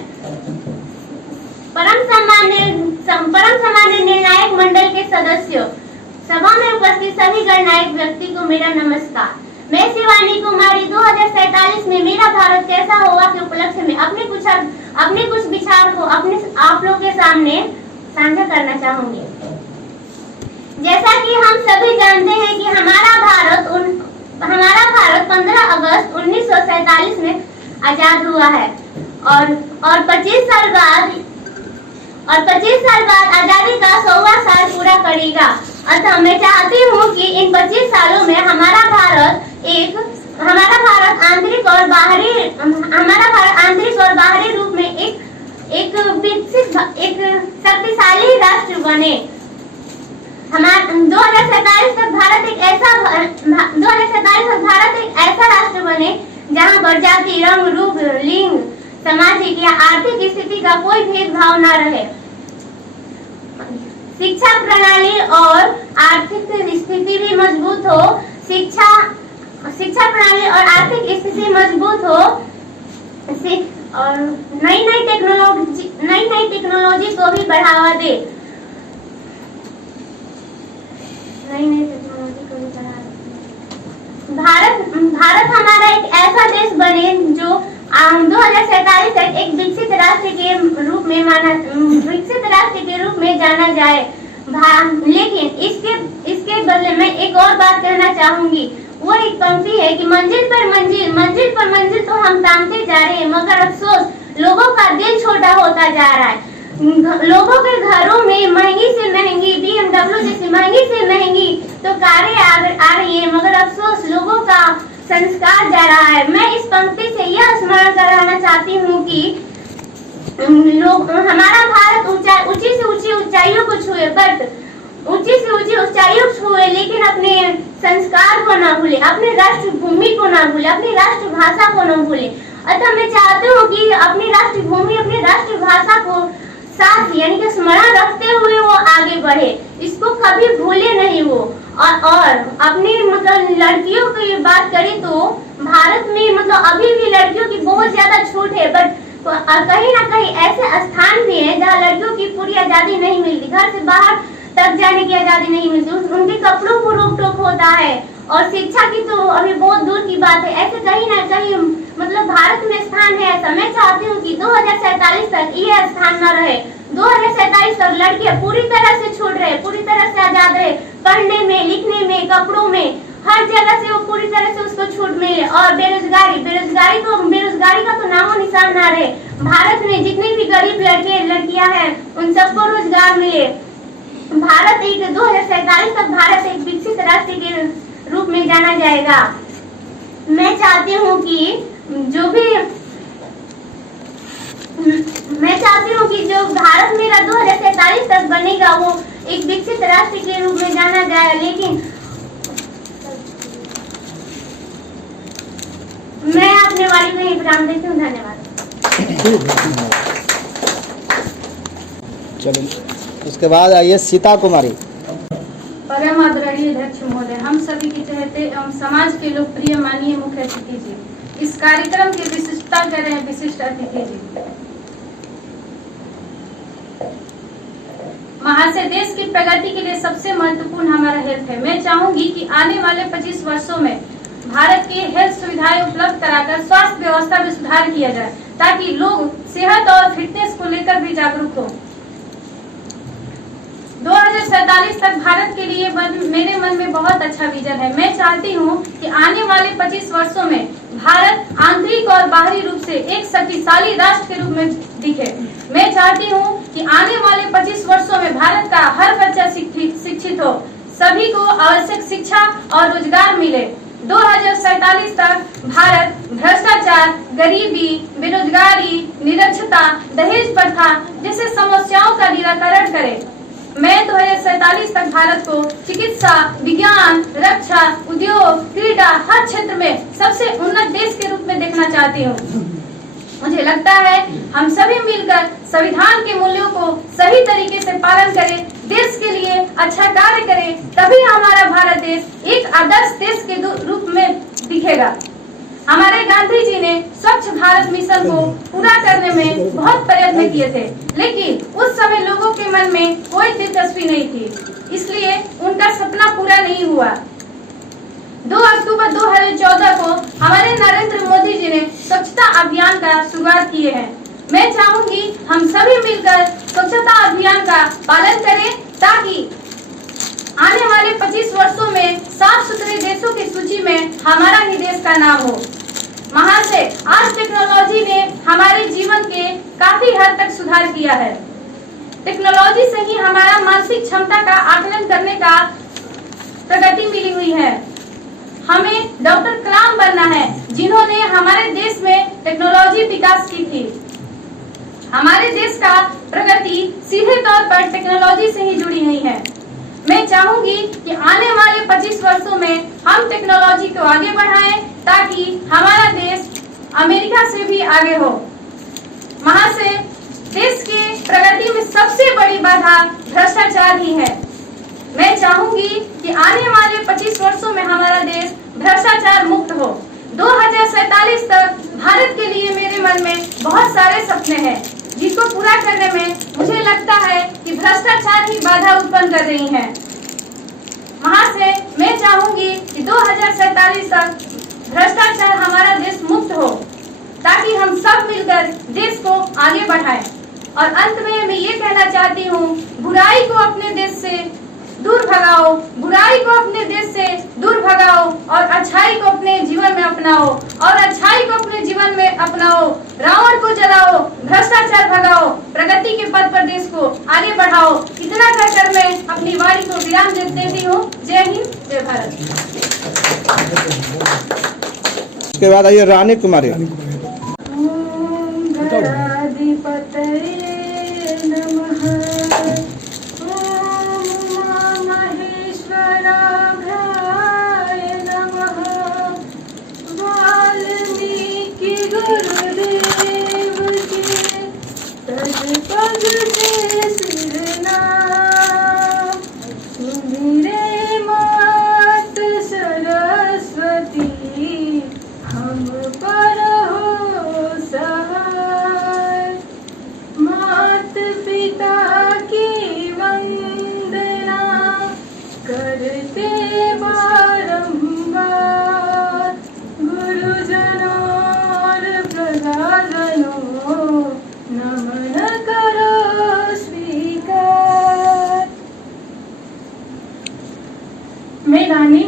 परम सम्मान्य निर्णायक मंडल के सदस्यों, सभा में उपस्थित सभी गणनायक व्यक्ति को मेरा नमस्कार। मैं शिवानी कुमारी 2047 में मेरा भारत कैसा होगा के उपलक्ष्य में अपने कुछ विचार को आप लोग के सामने साझा करना चाहूंगी। जैसा कि हम सभी जानते हैं कि हमारा भारत 15 अगस्त 1947 में आजाद हुआ है और 25 साल बाद आजादी का 100वां साल पूरा करेगा। अतः मैं चाहती हूँ कि इन 25 सालों में हमारा भारत आंतरिक और बाहरी रूप में एक विकसित एक शक्तिशाली राष्ट्र बने। 2047 तक भारत एक ऐसा राष्ट्र बने जहाँ पर जाति, रंग, रूप, लिंग, सामाजिक या आर्थिक स्थिति का कोई भेदभाव न रहे। शिक्षा प्रणाली और आर्थिक स्थिति भी मजबूत हो। शिक्षा प्रणाली और आर्थिक स्थिति मजबूत हो और नई टेक्नोलॉजी को भी बढ़ावा दे। भारत हमारा एक ऐसा देश बने जो 2047 तक एक विकसित राष्ट्र के रूप में जाना जाए। लेकिन इसके बदले में एक और बात कहना चाहूंगी। वो एक पंक्ति है कि मंजिल पर मंजिल तो हम तामते जा रहे हैं, मगर अफसोस लोगों का दिल छोटा होता जा रहा है। लोगों के घरों में महंगी से महंगी BMW जैसी महंगी से महंगी तो कारें आ रही है, मगर अफसोस लोगों का संस्कार जा रहा है। मैं इस पंक्ति से यह स्मरण कराना चाहती हूँ कि हमारा भारत ऊंची से ऊंची ऊंचाइयों को छुए, बट ऊंची से ऊंची ऊंचाइयों छुए लेकिन अपने संस्कार को ना भूले, अपने राष्ट्र भूमि को ना भूले, अपनी राष्ट्र भाषा को ना भूले। अतः मैं चाहती हूँ कि अपनी राष्ट्र भूमि, अपनी राष्ट्र भाषा को साथ यानी कि स्मरण रखते हुए वो आगे बढ़े, इसको कभी भूले नहीं वो। और अपनी लड़कियों की बात करें तो भारत में अभी भी लड़कियों की बहुत ज्यादा छूट है, बट कहीं ना कहीं ऐसे स्थान भी हैं जहाँ लड़कियों की पूरी आजादी नहीं मिलती, घर से बाहर तक जाने की आजादी नहीं मिलती, उनके कपड़ों को रोक टोक होता है, और शिक्षा की तो अभी बहुत दूर की बात है। ऐसे कहीं ना कहीं भारत में स्थान है ऐसा। मैं चाहती हूँ कि 2047 तक ये स्थान न रहे। 2047 तक लड़कियां पूरी तरह से छूट रहे, पूरी तरह से आजाद रहे, पढ़ने में, लिखने में, कपड़ों में, हर जगह से वो पूरी तरह से उसको छूट मिले। और बेरोजगारी का तो नामो निशान ना रहे। भारत में जितने भी गरीब लड़कियां हैं उन सबको रोजगार मिले। 2047 तक भारत एक विकसित राष्ट्र के रूप में जाना जाएगा। मैं चाहती हूँ कि जो भारत मेरा 2047 तक बनेगा वो एक विकसित राष्ट्र के रूप में जाना जाए। लेकिन मैं अपने वाली को ही विराम देती हूँ। धन्यवाद। चलिए उसके बाद आइए सीता कुमारी। परम आदरणीय अध्यक्ष महोदय, हम सभी के चहेते एवं समाज के लोकप्रिय माननीय मुख्य अतिथि जी, इस कार्यक्रम की विशिष्टता कर रहे हैं विशिष्ट अतिथि जी। महाशय, देश की प्रगति के लिए सबसे महत्वपूर्ण हमारा हेल्थ है। मैं चाहूंगी कि आने वाले 25 वर्षों में भारत की हेल्थ सुविधाएं उपलब्ध कराकर स्वास्थ्य व्यवस्था में सुधार किया जाए, ताकि लोग सेहत और फिटनेस को लेकर भी जागरूक हो। 2047 तक भारत के लिए मेरे मन में बहुत अच्छा विजन है। मैं चाहती हूँ कि आने वाले 25 वर्षों में भारत आंतरिक और बाहरी रूप से एक शक्तिशाली राष्ट्र के रूप में दिखे। मैं चाहती हूँ कि आने वाले 25 वर्षों में भारत का हर बच्चा शिक्षित हो, सभी को आवश्यक शिक्षा और रोजगार मिले। 2047 तक भारत भ्रष्टाचार, गरीबी, बेरोजगारी, निरक्षरता, दहेज प्रथा जैसे समस्याओं का निराकरण करे। मैं 2047 तक भारत को चिकित्सा, विज्ञान, रक्षा, उद्योग, क्रीड़ा हर क्षेत्र में सबसे उन्नत देश के रूप में देखना चाहती हूँ। मुझे लगता है हम सभी मिलकर संविधान के मूल्यों को सही तरीके से पालन करें, देश के लिए अच्छा कार्य करे, तभी हमारा भारत देश एक आदर्श देश के रूप में दिखेगा। हमारे गांधी जी ने स्वच्छ भारत मिशन को पूरा करने में बहुत प्रयत्न किए थे, लेकिन उस समय लोगों के मन में कोई दिलचस्पी नहीं थी, इसलिए उनका सपना पूरा नहीं हुआ। 2 अक्टूबर 2014 को हमारे नरेंद्र मोदी जी ने स्वच्छता अभियान का शुरुआत किए हैं। मैं चाहूंगी हम सभी मिलकर स्वच्छता अभियान का पालन करें, ताकि आने वाले 25 वर्षों में साफ सुथरे देशों की सूची में हमारा ही देश का नाम हो। महाशय, आज टेक्नोलॉजी ने हमारे जीवन के काफी हद तक सुधार किया है। टेक्नोलॉजी से ही हमारा मानसिक क्षमता का आकलन करने का प्रगति मिली हुई है। हमें डॉक्टर कलाम बनना है, जिन्होंने हमारे देश में टेक्नोलॉजी विकास की थी। हमारे देश का प्रगति सीधे तौर पर टेक्नोलॉजी से ही जुड़ी हुई है। मैं चाहूंगी कि आने वाले 25 वर्षों में हम टेक्नोलॉजी को आगे बढ़ाएं, ताकि हमारा देश अमेरिका से भी आगे हो। महाशय, देश के प्रगति में सबसे बड़ी बाधा भ्रष्टाचार ही है। मैं चाहूंगी कि आने वाले 25 वर्षों में हमारा देश भ्रष्टाचार मुक्त हो। 2047 तक भारत के लिए मेरे मन में बहुत सारे सपने हैं, जिसको पूरा करने में मुझे लगता है कि भ्रष्टाचार ही बाधा उत्पन्न कर रही है। महाशय, मैं चाहूंगी कि 2047 तक भ्रष्टाचार हमारा देश मुक्त हो, ताकि हम सब मिलकर देश को आगे बढ़ाएं। और अंत में मैं ये कहना चाहती हूँ, बुराई को अपने देश से दूर भगाओ, बुराई को अपने देश से दूर भगाओ और अच्छाई को अपने जीवन में अपनाओ, और अच्छाई को अपने जीवन में अपनाओ। रावण को जलाओ, भ्रष्टाचार भगाओ, प्रगति के पथ पर देश को आगे बढ़ाओ। इतना कहकर मैं अपनी वाणी को विराम देती हूँ। जय हिंद, जय भारत। उसके बाद आइए रानी कुमारी। मैं रानी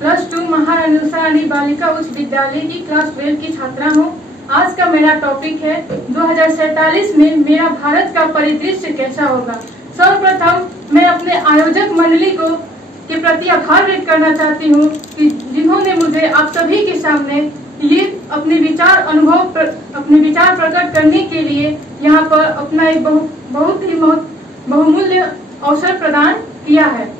+2 महारानी बालिका उच्च विद्यालय की क्लास 12 की छात्रा हूँ। आज का मेरा टॉपिक है 2047 में मेरा भारत का परिदृश्य कैसा होगा। सर्वप्रथम मैं अपने आयोजक मंडली को के प्रति आभार व्यक्त करना चाहती हूँ कि जिन्होंने मुझे आप सभी के सामने ये अपने विचार प्रकट करने के लिए यहाँ पर अपना एक बहुत ही बहुमूल्य अवसर प्रदान किया है।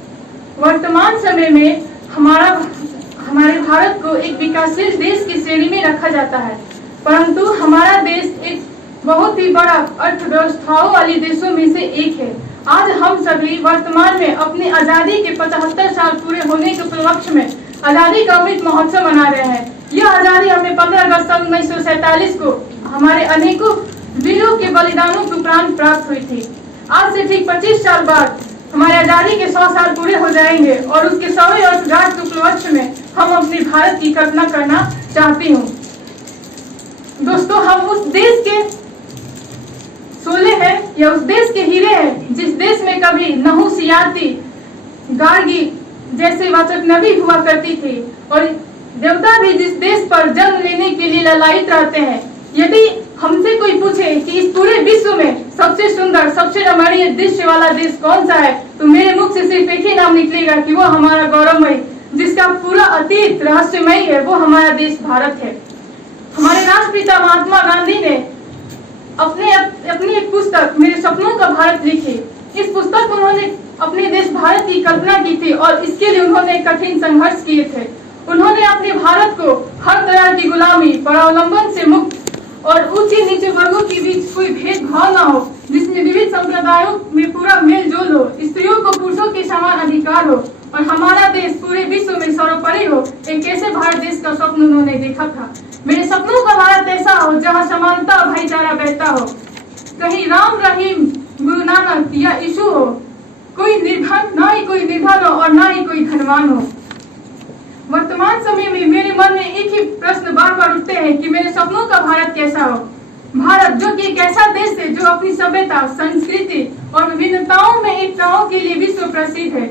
वर्तमान समय में हमारे भारत को एक विकासशील देश की श्रेणी में रखा जाता है, परंतु हमारा देश एक बहुत ही बड़ा अर्थव्यवस्थाओं वाले देशों में से एक है। आज हम सभी वर्तमान में अपनी आजादी के 75 साल पूरे होने के उपलक्ष्य में आजादी का अमृत महोत्सव मना रहे हैं। यह आजादी हमें 15 अगस्त 1947 को हमारे अनेकों वीरों के बलिदानों के उपरांत प्राप्त हुई थी। आज से ठीक 25 साल बाद हमारी आजादी के 100 साल पूरे हो जाएंगे और उसके 100वें वर्षगांठ के उपलक्ष्य में हम अपने भारत की कल्पना करना चाहती हूँ। दोस्तों, हम उस देश के सोले हैं या उस देश के हीरे हैं जिस देश में कभी नहुस, याती, गार्गी जैसे वाचक नबी हुआ करती थी और देवता भी जिस देश पर जन्म लेने के लिए ललायित रहते हैं। यदि हमसे कोई पूछे कि इस पूरे विश्व में सबसे सुंदर, सबसे रमणीय दृश्य वाला देश कौन सा है, तो मेरे मुख से सिर्फ एक ही नाम निकलेगा कि वो हमारा गौरवमय, जिसका पूरा अतीत रहस्यमय है, वो हमारा देश भारत है। हमारे राष्ट्रपिता महात्मा गांधी ने अपनी एक पुस्तक मेरे सपनों का भारत लिखी। इस पुस्तक में उन्होंने अपने देश भारत की कल्पना की थी और इसके लिए उन्होंने कठिन संघर्ष किए थे। उन्होंने अपने भारत को हर तरह की गुलामी, परावलंबन से मुक्त और ऊंचे नीचे वर्गों के बीच कोई भेदभाव न हो, जिसमें विविध संप्रदायों में पूरा मेल जोल हो, स्त्रियों देता हो, कहीं राम रहीम गुरु नानक या यीशु हो, कोई निर्धन, ना ही कोई निर्धन हो और ना ही कोई धनवान हो। वर्तमान समय में मेरे मन में एक ही प्रश्न बार बार उठते हैं कि मेरे सपनों का भारत कैसा हो। भारत जो कि एक ऐसा देश है जो अपनी सभ्यता, संस्कृति और विभिन्नताओं में एकताओं के लिए विश्व प्रसिद्ध है,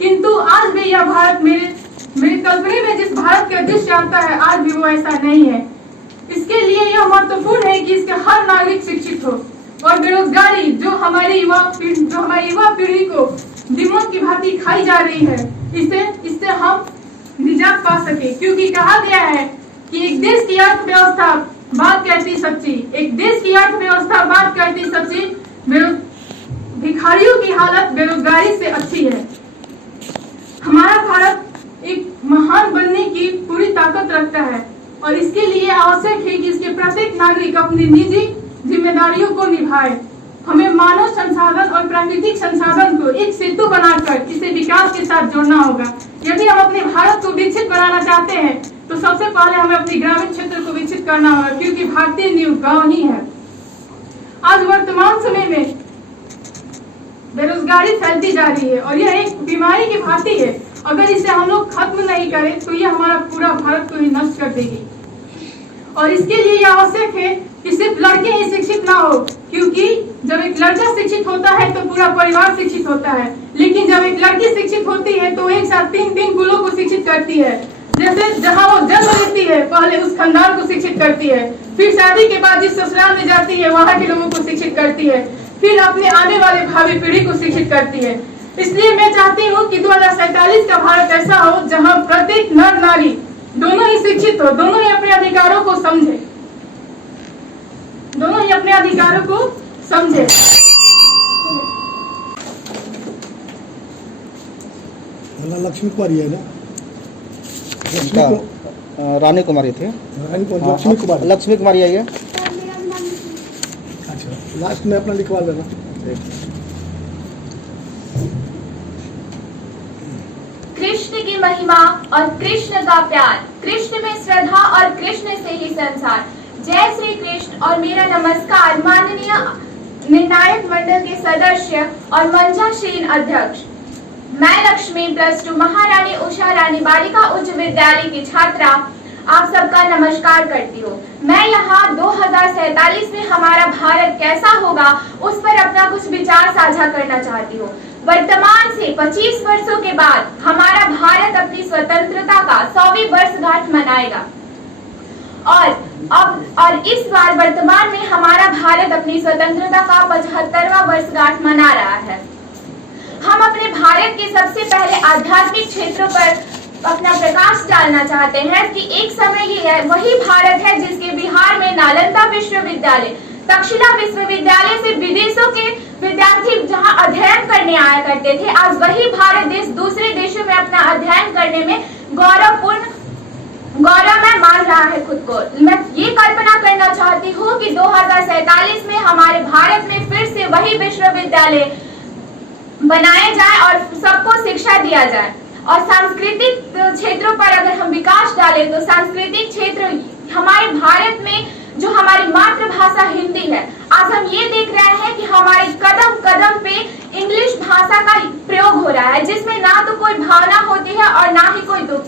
किंतु आज भी यह भारत मेरे कल्पने में जिस भारत का दृश्य आता है, आज भी वो ऐसा नहीं है। इसके लिए यह महत्वपूर्ण है कि इसके हर नागरिक शिक्षित हो और बेरोजगारी जो हमारी युवा पीढ़ी को दिमाग की भांति खाई जा रही है, इससे हम निजात पा सके। क्योंकि कहा गया है कि एक देश की अर्थव्यवस्था बात करती सच्ची, एक देश की अर्थव्यवस्था बात करती सच्ची, भिखारियों की हालत बेरोजगारी से अच्छी है। हमारा भारत एक महान बनने की पूरी ताकत रखता है और इसके लिए आवश्यक है कि इसके प्रत्येक नागरिक अपनी निजी जिम्मेदारियों को निभाए। हमें मानव संसाधन और प्राकृतिक संसाधन को एक सेतु बनाकर इसे विकास के साथ जोड़ना होगा। यदि हम अपने भारत को विकसित बनाना चाहते हैं तो सबसे पहले हमें अपने ग्रामीण क्षेत्र को विकसित करना होगा, क्योंकि भारतीय नींव गांव ही है। आज वर्तमान समय में बेरोजगारी फैलती जा रही है और यह एक बीमारी की भांति है। अगर इसे हम लोग खत्म नहीं करें तो यह हमारा पूरा भारत को ही नष्ट कर देगी। और इसके लिए यह आवश्यक है कि सिर्फ लड़के ही शिक्षित ना हो, क्योंकि जब एक लड़का शिक्षित होता है तो पूरा परिवार शिक्षित होता है, लेकिन जब एक लड़की शिक्षित होती है तो एक साथ तीन कुलों को शिक्षित करती है। जैसे जहाँ वो जन्म लेती है पहले उस खानदान को शिक्षित करती है, फिर शादी के बाद जिस ससुराल में जाती है वहाँ के लोगों को शिक्षित करती है, फिर अपने आने वाले भावी पीढ़ी को शिक्षित करती है। इसलिए मैं चाहती हूँ कि 2047 का भारत ऐसा हो जहाँ प्रत्येक नर नारी दोनों ही शिक्षित हो, दोनों ही अपने अधिकारों को समझे, दोनों ही अपने अधिकारों को समझे। लक्ष्मी कुमारी है ना, रानी कुमारी थे, लक्ष्मी कुमारी आई है। अच्छा, लास्ट में अपना लिखवा लेना। कृष्ण की महिमा और कृष्ण का प्यार, कृष्ण में श्रद्धा और कृष्ण से ही संसार। जय श्री कृष्ण और मेरा नमस्कार माननीय निर्णायक मंडल के सदस्य और मंचासीन अध्यक्ष। मैं लक्ष्मी +2 महारानी उषा रानी बालिका उच्च विद्यालय की छात्रा आप सबका नमस्कार करती हूँ। मैं यहाँ 2047 में हमारा भारत कैसा होगा उस पर अपना कुछ विचार साझा करना चाहती हूँ। वर्तमान से 25 वर्षों के बाद हमारा भारत अपनी स्वतंत्रता का 100वीं वर्षगांठ मनाएगा और इस बार वर्तमान में हमारा भारत अपनी स्वतंत्रता का 75वां वर्षगांठ मना रहा है। हम अपने भारत के सबसे पहले आध्यात्मिक क्षेत्रों पर अपना प्रकाश डालना चाहते हैं कि एक समय ये वही भारत है जिसके बिहार में नालंदा विश्वविद्यालय, तक्षशिला विश्वविद्यालय से विदेशों के विद्यार्थी जहां अध्ययन करने आया करते थे, आज वही भारत देश दूसरे देशों में अपना अध्ययन करने में गौरवमय मान रहा है खुद को। मैं ये कल्पना करना चाहती हूँ कि 2047 में हमारे भारत में फिर से वही विश्वविद्यालय बनाए जाए और सबको शिक्षा दिया जाए। और सांस्कृतिक क्षेत्रों पर अगर हम विकास डालें तो सांस्कृतिक क्षेत्र हमारे भारत में जो हमारी मातृभाषा हिंदी है, आज हम ये देख रहे हैं कि हमारे कदम कदम पे इंग्लिश भाषा का प्रयोग हो रहा है, जिसमें ना तो कोई भावना होती है और ना ही कोई दुख।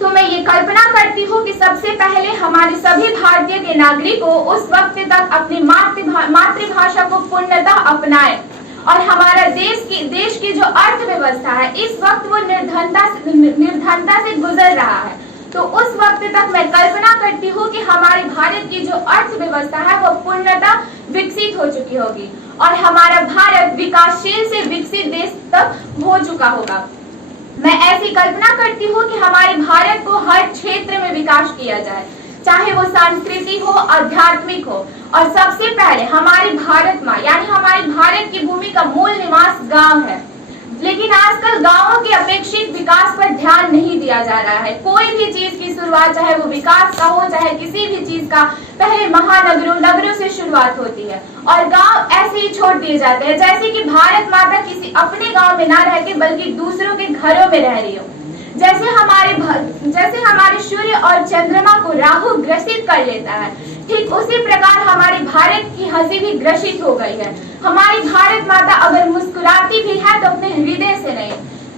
तो मैं ये कल्पना करती हूँ कि सबसे पहले हमारे सभी भारतीय के नागरिकों उस वक्त तक अपनी मातृभाषा को पूर्णतः अपनाए और हमारा देश की जो अर्थव्यवस्था है इस वक्त वो निर्धनता से गुजर रहा है। तो उस वक्त तक मैं कल्पना करती हूँ कि हमारे भारत की जो अर्थव्यवस्था है वो पूर्णतः विकसित हो चुकी होगी और हमारा भारत विकासशील से विकसित देश तक हो चुका होगा। मैं ऐसी कल्पना करती हूँ कि हमारे भारत को हर क्षेत्र में विकास किया जाए, चाहे वो संस्कृति हो, आध्यात्मिक हो। और सबसे पहले हमारी भारत माँ यानी हमारी भारत की भूमि का मूल निवास गांव है, लेकिन आजकल गांवों के अपेक्षित विकास पर ध्यान नहीं दिया जा रहा है। कोई भी चीज की शुरुआत, चाहे वो विकास का हो, चाहे किसी भी चीज का, पहले नगरों से शुरुआत होती है और गांव ऐसे ही छोड़ दिए जाते हैं, जैसे कि भारत माता किसी अपने गांव में ना रहकर बल्कि दूसरों के घरों में रह रही हो। जैसे हमारे सूर्य और चंद्रमा को राहु ग्रसित कर लेता है, ठीक उसी प्रकार हमारी भारत की हंसी भी ग्रसित हो गई है। हमारी भारत माता अगर मुस्कुराती भी है तो अपने हृदय से नहीं,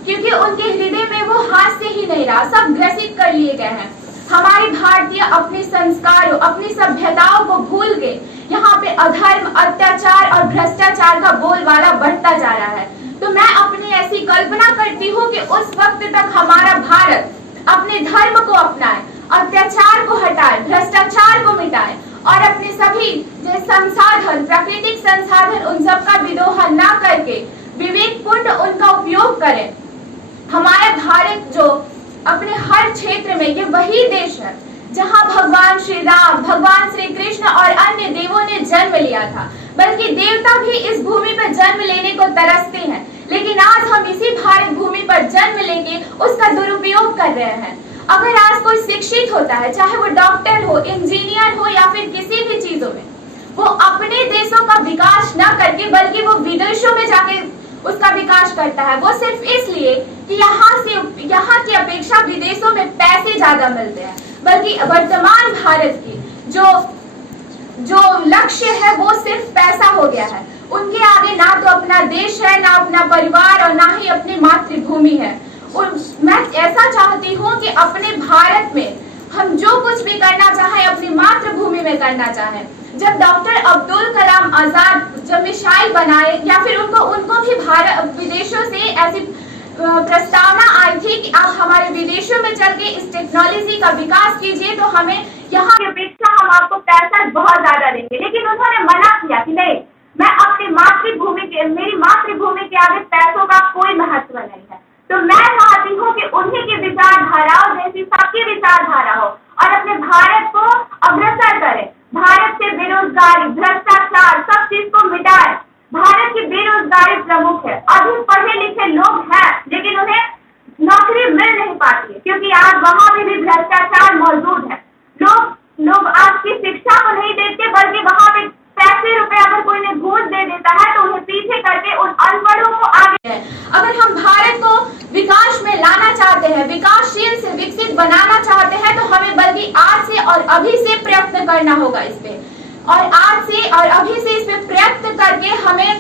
क्योंकि उनके हृदय में वो हास्य ही नहीं रहा, सब ग्रसित कर लिए गए हैं। हमारी भारतीय अपने संस्कारों, अपनी सभ्यताओं को भूल गए। यहाँ पे अधर्म, अत्याचार और भ्रष्टाचार का बोलबाला बढ़ता जा रहा है। तो मैं अपनी ऐसी कल्पना करती हूँ कि उस वक्त तक हमारा भारत अपने धर्म को अपनाए, अत्याचार को हटाए, भ्रष्टाचार को मिटाए और अपने सभी जो संसाधन, प्राकृतिक संसाधन, उन सब का विदोहा न करके विवेकपूर्ण उनका उपयोग करें। हमारा भारत जो अपने हर क्षेत्र में, ये वही देश है जहां भगवान श्री राम, भगवान श्री कृष्ण और अन्य देवों ने जन्म लिया था। बल्कि देवता भी इस भूमि पर जन्म लेने को तरसते हैं, लेकिन आज हम इसी भारत भूमि पर जन्म लेके उसका दुरुपयोग कर रहे हैं। अगर आज कोई शिक्षित होता है, चाहे वो डॉक्टर हो, इंजीनियर हो या फिर किसी भी चीजों में, वो अपने देशों का विकास न करके बल्कि वो विदेशों में जाके उसका विकास करता है। वो सिर्फ इसलिए कि यहाँ की अपेक्षा विदेशों में पैसे ज्यादा मिलते हैं। बल्कि वर्तमान भारत की जो लक्ष्य है वो सिर्फ पैसा हो गया है। उनके आगे ना तो अपना देश है, ना अपना परिवार और ना ही अपनी मातृभूमि है। और मैं ऐसा चाहती हूँ कि अपने भारत में हम जो कुछ भी करना चाहें अपनी मातृभूमि में करना चाहें। जब डॉक्टर अब्दुल कलाम आजाद जब मिसाइल बनाए या फिर उनको भी भारत विदेशों से ऐसी प्रस्तावना आई थी कि आप हमारे विदेशों में चल के इस टेक्नोलॉजी का विकास कीजिए तो हमें यहाँ की अपेक्षा हम आपको पैसा बहुत ज्यादा देंगे, लेकिन उन्होंने मना किया कि नहीं, मैं अपनी मेरी मातृभूमि के आगे पैसों का कोई महत्व नहीं है। तो मैं चाहती हूँ कि उन्हीं की विचारधाराओं जैसी सबकी विचारधारा हो और अपने भारत को अग्रसर करें। भारत से बेरोजगारी, भ्रष्टाचार, सब चीज को मिटाए। भारत की बेरोजगारी प्रमुख है। अधिक पढ़े लिखे लोग हैं लेकिन उन्हें नौकरी मिल नहीं पाती है, क्योंकि आज वहां भी भ्रष्टाचार मौजूद है। लोग आज की शिक्षा को नहीं देखते, बल्कि वहां पे पैसे रुपए अगर कोई ने घूस दे देता है तो उन्हें पीछे करके उन अनपढ़ों को आगे। अगर हम भारत को विकास में लाना चाहते हैं, विकासशील से विकसित बनाना चाहते हैं, तो हमें बल्कि आज से और अभी से प्रयत्न करना होगा इस पे। और आज से और अभी से इस पे प्रयत्न करके हमें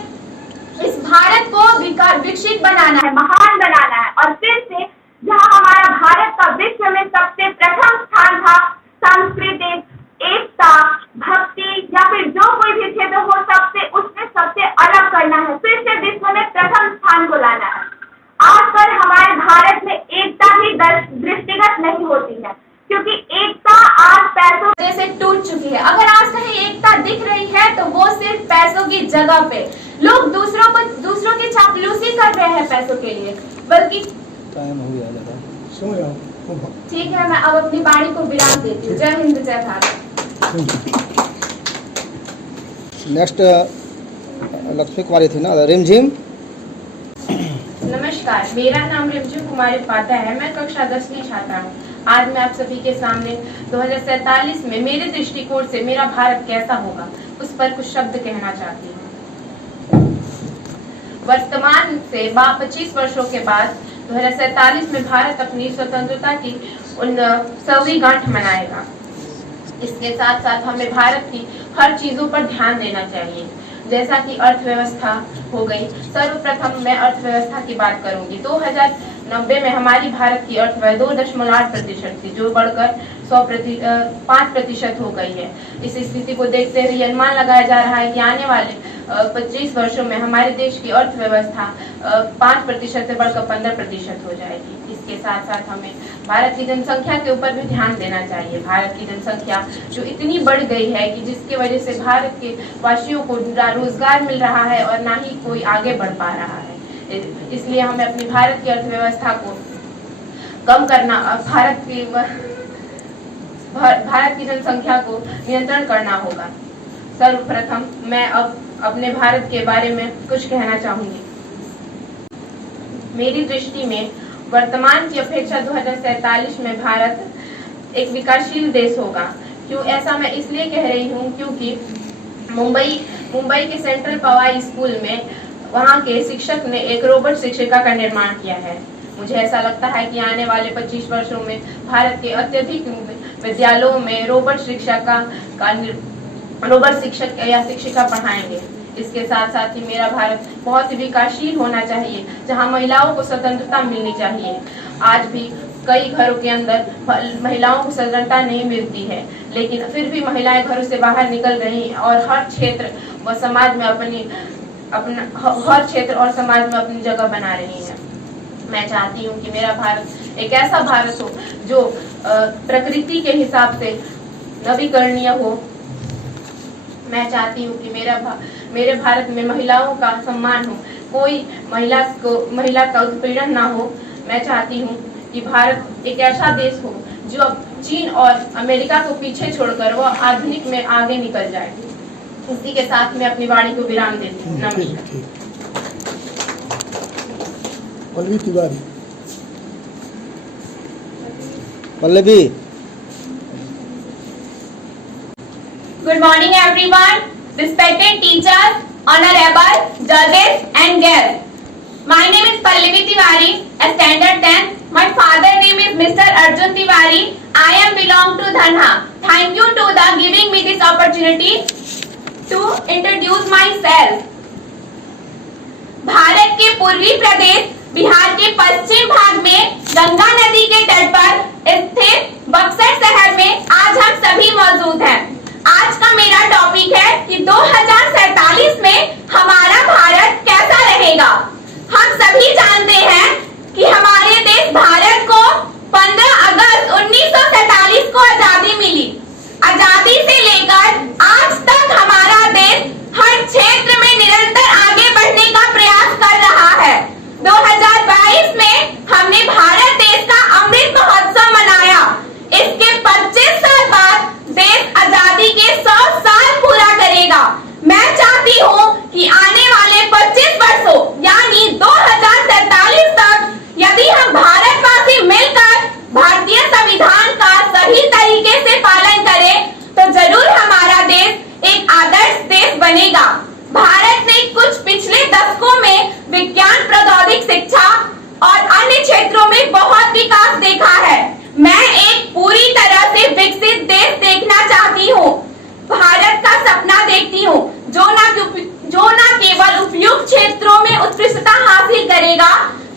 इस भारत को विकसित बनाना है, महान बनाना है। और फिर से जहाँ हमारा भारत का विश्व में सबसे प्रथम स्थान था, सांस्कृतिक एकता, भक्ति या फिर जो कोई भी क्षेत्र हो, उसमें सबसे अलग करना है। फिर से विश्व में प्रथम स्थान को लाना है। आजकल हमारे भारत में एकता ही दृष्टिगत नहीं होती है, क्योंकि एकता आज पैसों से टूट चुकी है। अगर आज कहीं एकता दिख रही है तो वो सिर्फ पैसों की जगह पे लोग दूसरों की चापलूसी कर रहे हैं पैसों के लिए। बल्कि टाइम हो गया ज़्यादा, सो जाओ। ठीक है, मैं अब अपनी वाणी को विराम देती हूँ। जय हिंद, जय भारत। नेक्स्ट लक्ष्मी कुमारी थी ना, रिमझिम। नमस्कार, मेरा नाम रिमझिम कुमारी पाता है। मैं कक्षा 10 की छात्रा हूँ। आज मैं आप सभी के सामने 2047 में मेरे दृष्टिकोण से मेरा भारत कैसा होगा उस पर कुछ शब्द कहना चाहती हूँ। वर्तमान से 25 वर्षों के बाद 2047 में भारत अपनी स्वतंत्रता की 100वीं गांठ मनाएगा। इसके साथ साथ हमें भारत की हर चीजों पर ध्यान देना चाहिए, जैसा कि अर्थव्यवस्था हो गई। सर्वप्रथम मैं अर्थव्यवस्था की बात करूंगी। 2090 में हमारी भारत की अर्थव्यवस्था 2.8% थी, जो बढ़कर 5% हो गई है। इस स्थिति को देखते हुए अनुमान लगाया जा रहा है कि आने वाले 25 वर्षों में हमारे देश की अर्थव्यवस्था 5% से बढ़कर 15% हो जाएगी। इसके साथ साथ हमें भारत की जनसंख्या के ऊपर भी ध्यान देना चाहिए। भारत की जनसंख्या जो इतनी बढ़ गई है कि जिसकी वजह से भारत के वासियों को रोजगार मिल रहा है और ना ही कोई आगे बढ़ पा रहा है। इसलिए हमें अपनी भारत की अर्थव्यवस्था को कम करना, भारत की जनसंख्या को नियंत्रण करना होगा। सर्वप्रथम मैं अब अपने भारत के बारे में कुछ कहना चाहूंगी। मेरी दृष्टि में वर्तमान की अपेक्षा 2047 में भारत एक विकासशील देश होगा। क्यों ऐसा मैं इसलिए कह रही हूँ क्योंकि मुंबई के सेंट्रल पवाई स्कूल में वहाँ के शिक्षक ने एक रोबोट शिक्षिका का निर्माण किया है। मुझे ऐसा लगता है कि आने वाले 25 वर्षों में भारत के अत्यधिक विद्यालयों में रोबोट शिक्षक या शिक्षिका पढ़ाएंगे। इसके साथ साथ ही मेरा भारत बहुत ही विकासशील होना चाहिए, जहां महिलाओं को स्वतंत्रता मिलनी चाहिए। आज भी कई घरों के अंदर महिलाओं को स्वतंत्रता नहीं मिलती है, लेकिन फिर भी महिलाएं घरों से बाहर निकल रही हैं और हर क्षेत्र व समाज में हर क्षेत्र और समाज में अपनी जगह बना रही हैं। मैं चाहती हूँ कि मेरा भारत एक ऐसा भारत हो जो प्रकृति के हिसाब से नवीकरणीय हो। मैं चाहती हूँ कि मेरे भारत में महिलाओं का सम्मान हो, कोई महिला का उत्पीड़न ना हो। मैं चाहती हूँ कि भारत एक ऐसा देश हो जो अब चीन और अमेरिका को पीछे छोड़कर वह आधुनिक में आगे निकल जाए। इसी के साथ मैं अपनी वाणी को विराम देती हूँ। नमस्कार। Pallavi Tiwari. Pallavi. Good morning everyone, respected teachers, honorable judges and guests. My name is Pallavi Tiwari, a standard 10. My father name is Mr. Arjun Tiwari. I am belong to Dhanha. Thank you to the giving me this opportunity to introduce myself. Bharat के पूर्वी प्रदेश बिहार के पश्चिम भाग में गंगा नदी के तट पर स्थित बक्सर शहर में आज हम सभी मौजूद हैं। आज का मेरा टॉपिक है कि 2047 में हमारा भारत कैसा रहेगा। हम सभी जानते हैं कि हमारे देश भारत को 15 अगस्त 1947 को आजादी मिली। आजादी से लेकर आज तक हमारा देश हर क्षेत्र में निरंतर आगे बढ़ने का प्रयास कर रहा है। 2022 में हमने भारत देश का अमृत महोत्सव मनाया। इसके 25 साल बाद देश आजादी के 100 साल पूरा करेगा। मैं चाहती हूँ कि आने वाले 25 वर्षों यानी 2047 तक यदि हम भारतवासी मिलकर भारतीय संविधान का सही तरीके से पालन करें तो जरूर हमारा देश एक आदर्श देश बनेगा। भारत ने कुछ पिछले दशकों में विज्ञान, प्रौद्योगिक, शिक्षा और अन्य क्षेत्रों में बहुत विकास देखा है। मैं एक पूरी तरह से विकसित देश देखना चाहती हूँ। भारत का सपना देखती हूँ जो न केवल उपयुक्त क्षेत्रों में उत्कृष्टता हासिल करेगा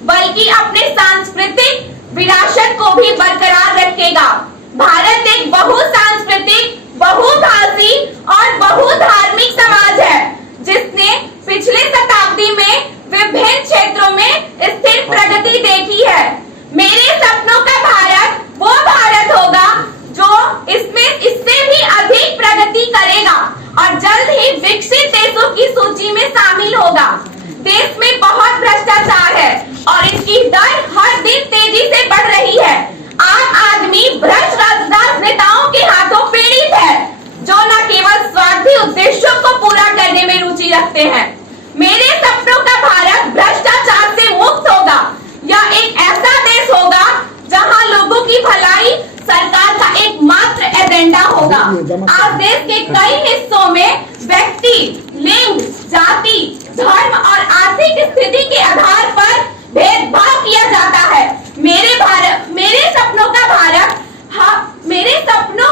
बल्कि अपने सांस्कृतिक विरासत को भी बरकरार रखेगा। भारत एक बहुसांस्कृतिक, बहुभाषी और बहुधार्मिक समाज है जिसने पिछले शताब्दी में विभिन्न क्षेत्रों में स्थिर प्रगति देखी है। मेरे सपनों का भारत वो भारत होगा जो इससे भी अधिक प्रगति करेगा और जल्द ही विकसित देशों की सूची में शामिल होगा। देश में बहुत भ्रष्टाचार है और इसकी दर हर दिन तेजी से बढ़ रही है। आम आदमी भ्रष्ट राजनेताओं के हाथों पीड़ित है जो न केवल स्वार्थी उद्देश्यों को पूरा करने में रुचि रखते हैं। मेरे सपनों का भारत भ्रष्टाचार से मुक्त होगा। यह एक ऐसा देश होगा जहां लोगों की भलाई सरकार का एकमात्र एजेंडा होगा। आज देश के कई हिस्सों में व्यक्ति, लिंग, जाति, धर्म और आर्थिक स्थिति के आधार पर भेदभाव किया जाता है। मेरे सपनों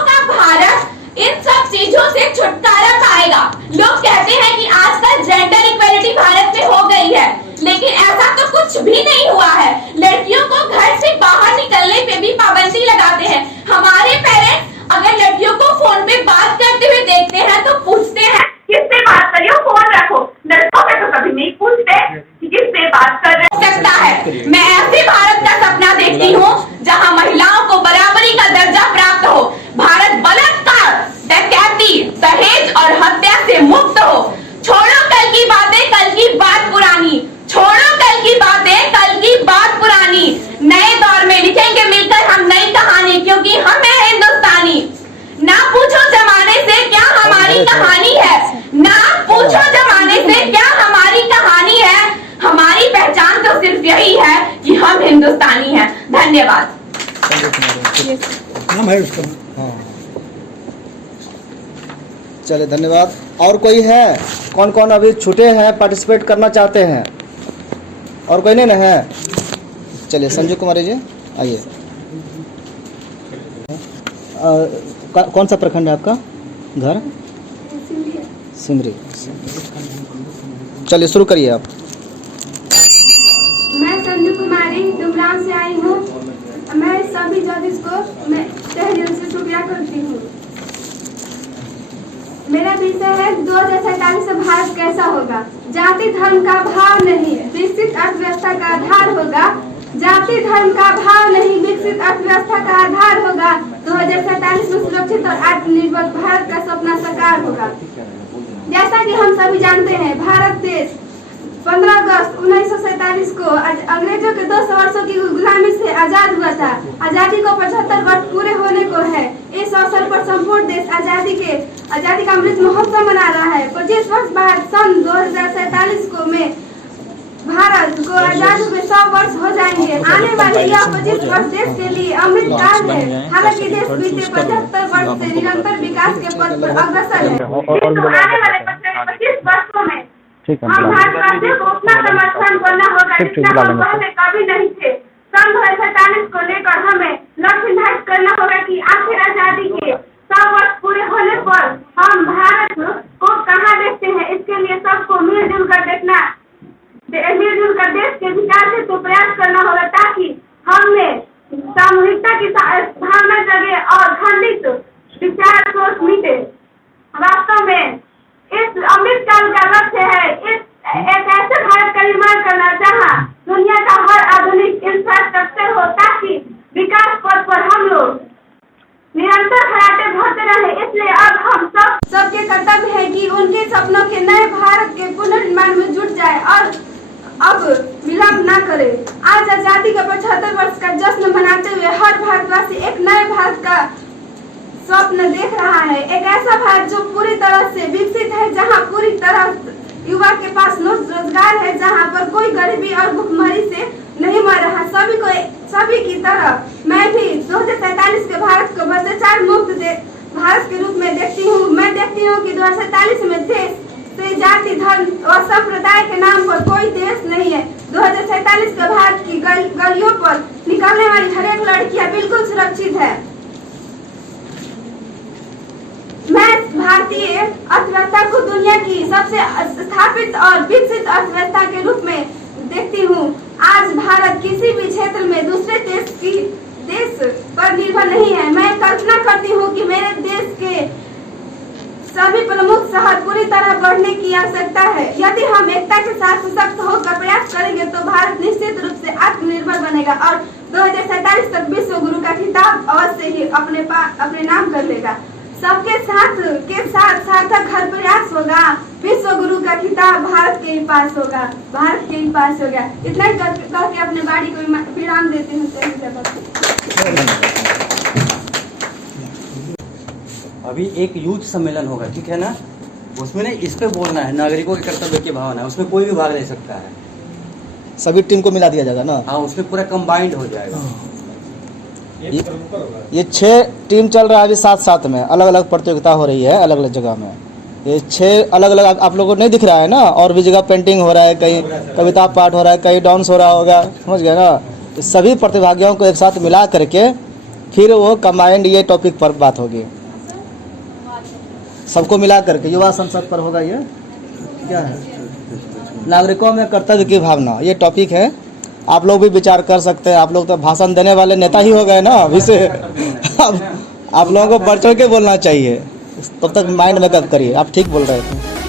का भारत इन सब चीजों से छुटकारा पाएगा। लोग कहते हैं कि आजकल जेंडर इक्वलिटी भारत में हो गई है, लेकिन ऐसा तो कुछ भी नहीं हुआ है। लड़कियों को घर से बाहर निकलने पे भी पाबंदी लगाते हैं। हमारे पेरेंट्स अगर लड़कियों को फोन पे बात करते हुए देखते हैं तो पूछते हैं किससे बात कर रही हो, फोन रखो। लड़कों से तो कभी नहीं पूछते कि किससे बात कर रहे सकता है। मैं ऐसे भारत का सपना देखती हूँ जहाँ महिलाओं को बराबरी का दर्जा प्राप्त हो। भारत बलात्कार, डकैती, दहेज और हत्या से मुक्त हो। छोड़ो कल की बातें, कल की बात पुरानी। छोड़ो कल की बातें, कल की बात पुरानी। नए दौर में लिखेंगे मिलकर हम नई कहानी, क्योंकि हम हैं हिंदुस्तानी। ना पूछो जमाने से क्या हमारी कहानी है, ना पूछो जमाने से क्या हमारी कहानी है। हमारी पहचान तो सिर्फ यही है कि हम हिंदुस्तानी हैं। धन्यवाद। नाम है उसका। हाँ, चलिए धन्यवाद। और कोई है? कौन कौन अभी छूटे हैं, पार्टिसिपेट करना चाहते हैं? और कोई नहीं ना है? चलिए संजू कुमारी जी आइए। कौन सा प्रखंड है आपका घर? सिमरी। चलिए शुरू करिए आप। मैं संजू कुमारी डुमराव से आई हूँ। मैं सभी जजेस को मैं तहे दिल से शुक्रिया करती हूँ। मेरा विषय है 2047 से भारत कैसा होगा। जाति धर्म का भाव नहीं, विकसित अर्थव्यवस्था का आधार होगा। जाति धर्म का भाव नहीं, विकसित अर्थव्यवस्था का आधार होगा। 2047 में सुरक्षित और आत्मनिर्भर भारत का सपना साकार होगा। जैसा कि हम सभी जानते हैं, भारत देश 15 अगस्त 1947 को अंग्रेजों के 200 वर्षों की गुलामी से आजाद हुआ था। आजादी को 75 वर्ष पूरे होने को है। इस अवसर पर संपूर्ण देश आजादी का अमृत महोत्सव मना रहा है। 25 वर्ष बाद सन 2047 को में भारत को आजाद हुए 100 वर्ष हो जाएंगे। आने वाले यह 25 वर्ष देश के लिए अमृत काल है। हालांकि देश बीते 75 वर्ष से निरंतर विकास के पथ पर अग्रसर है। आने वाले 25 वर्षों में हम भारतवासियों को उतना समर्थन करना होगा जितना हम पहले कभी नहीं थे। सन 2047 को लेकर हमें लक्ष्य निर्धारित करना होगा कि आखिर आजादी के 100 वर्ष पूरे होने पर हम भारत को कहाँ देखते हैं। इसके लिए सबको मिलजुल कर देश के विकास से तो प्रयास करना होगा, ताकि हमें सामूहिकता की भावना जगे और खंडित विचार सोच मिटे। वास्तव में इस अमृत काल का लक्ष्य है एक ऐसे भारत का निर्माण करना जहां दुनिया का हर आधुनिक इंफ्रास्ट्रक्चर हो, ताकि विकास पथ पर हम लोग निरंतर खराटे भरते रहे। इसलिए अब हम सबके कर्तव्य है कि उनके सपनों के नए भारत के पुनर्निर्माण में जुट जाए और अब विलंब न करे। आज आजादी के 75 वर्ष का जश्न मनाते हुए हर भारतवासी एक नए भारत का स्वप्न देख रहा है। एक ऐसा भारत जो पूरी तरह से विकसित है, जहां पूरी तरह युवा के पास रोजगार है, जहां पर कोई गरीबी और भुखमरी से नहीं मर रहा। सभी की तरह मैं भी 2047 के भारत को भ्रष्टाचार मुक्त भारत के रूप में देखती हूँ। मैं देखती हूँ कि 2047 में देश से जाति धर्म और संप्रदाय के नाम पर कोई देश नहीं है। 2047 के भारत की गलियों पर निकलने वाली हर एक लड़कियां बिल्कुल सुरक्षित है। मैं भारतीय अर्थव्यवस्था को दुनिया की सबसे स्थापित और विकसित अर्थव्यवस्था के रूप में देखती हूँ। आज भारत किसी भी क्षेत्र में दूसरे देश पर निर्भर नहीं है। मैं कल्पना करती हूँ कि मेरे देश के सभी प्रमुख शहर पूरी तरह बढ़ने की आवश्यकता है। यदि हम एकता के साथ सशक्त होकर प्रयास करेंगे तो भारत निश्चित रूप से आत्मनिर्भर बनेगा और 2047 तक विश्व गुरु का खिताब अवश्य ही अपने नाम कर लेगा। सबके साथ सार्थक हर प्रयास होगा। विश्व गुरु का खिताब भारत के ही पास होगा। इतना ही कह के अपने बाड़ी को विराम देते हैं। अभी एक यूथ सम्मेलन होगा, ठीक है ना, उसमें ना इस पे बोलना है, नागरिकों के कर्तव्य की भावना। उसमें कोई भी भाग ले सकता है। सभी टीम को मिला दिया जाएगा ना? हाँ, उसमें पूरा कंबाइंड हो जाएगा। ये 6 टीम चल रहा है अभी साथ में, अलग अलग प्रतियोगिता हो रही है अलग अलग जगह में। ये 6 अलग अलग आप लोगों को नहीं दिख रहा है ना? और भी जगह पेंटिंग हो रहा है, कहीं कविता पाठ हो रहा है, कहीं डांस हो रहा होगा, समझ गया ना? सभी प्रतिभागियों को एक साथ मिला करके फिर वो कंबाइंड ये टॉपिक पर बात होगी, सबको मिला करके युवा संसद पर होगा। ये क्या है? नागरिकों में कर्तव्य की भावना, ये टॉपिक है। आप लोग भी विचार कर सकते हैं। आप लोग तो भाषण देने वाले नेता ही हो गए ना अभी से। अब आप लोगों को बढ़ चढ़ के बोलना चाहिए, तब तक माइंड मेकअप करिए। आप ठीक बोल रहे थे।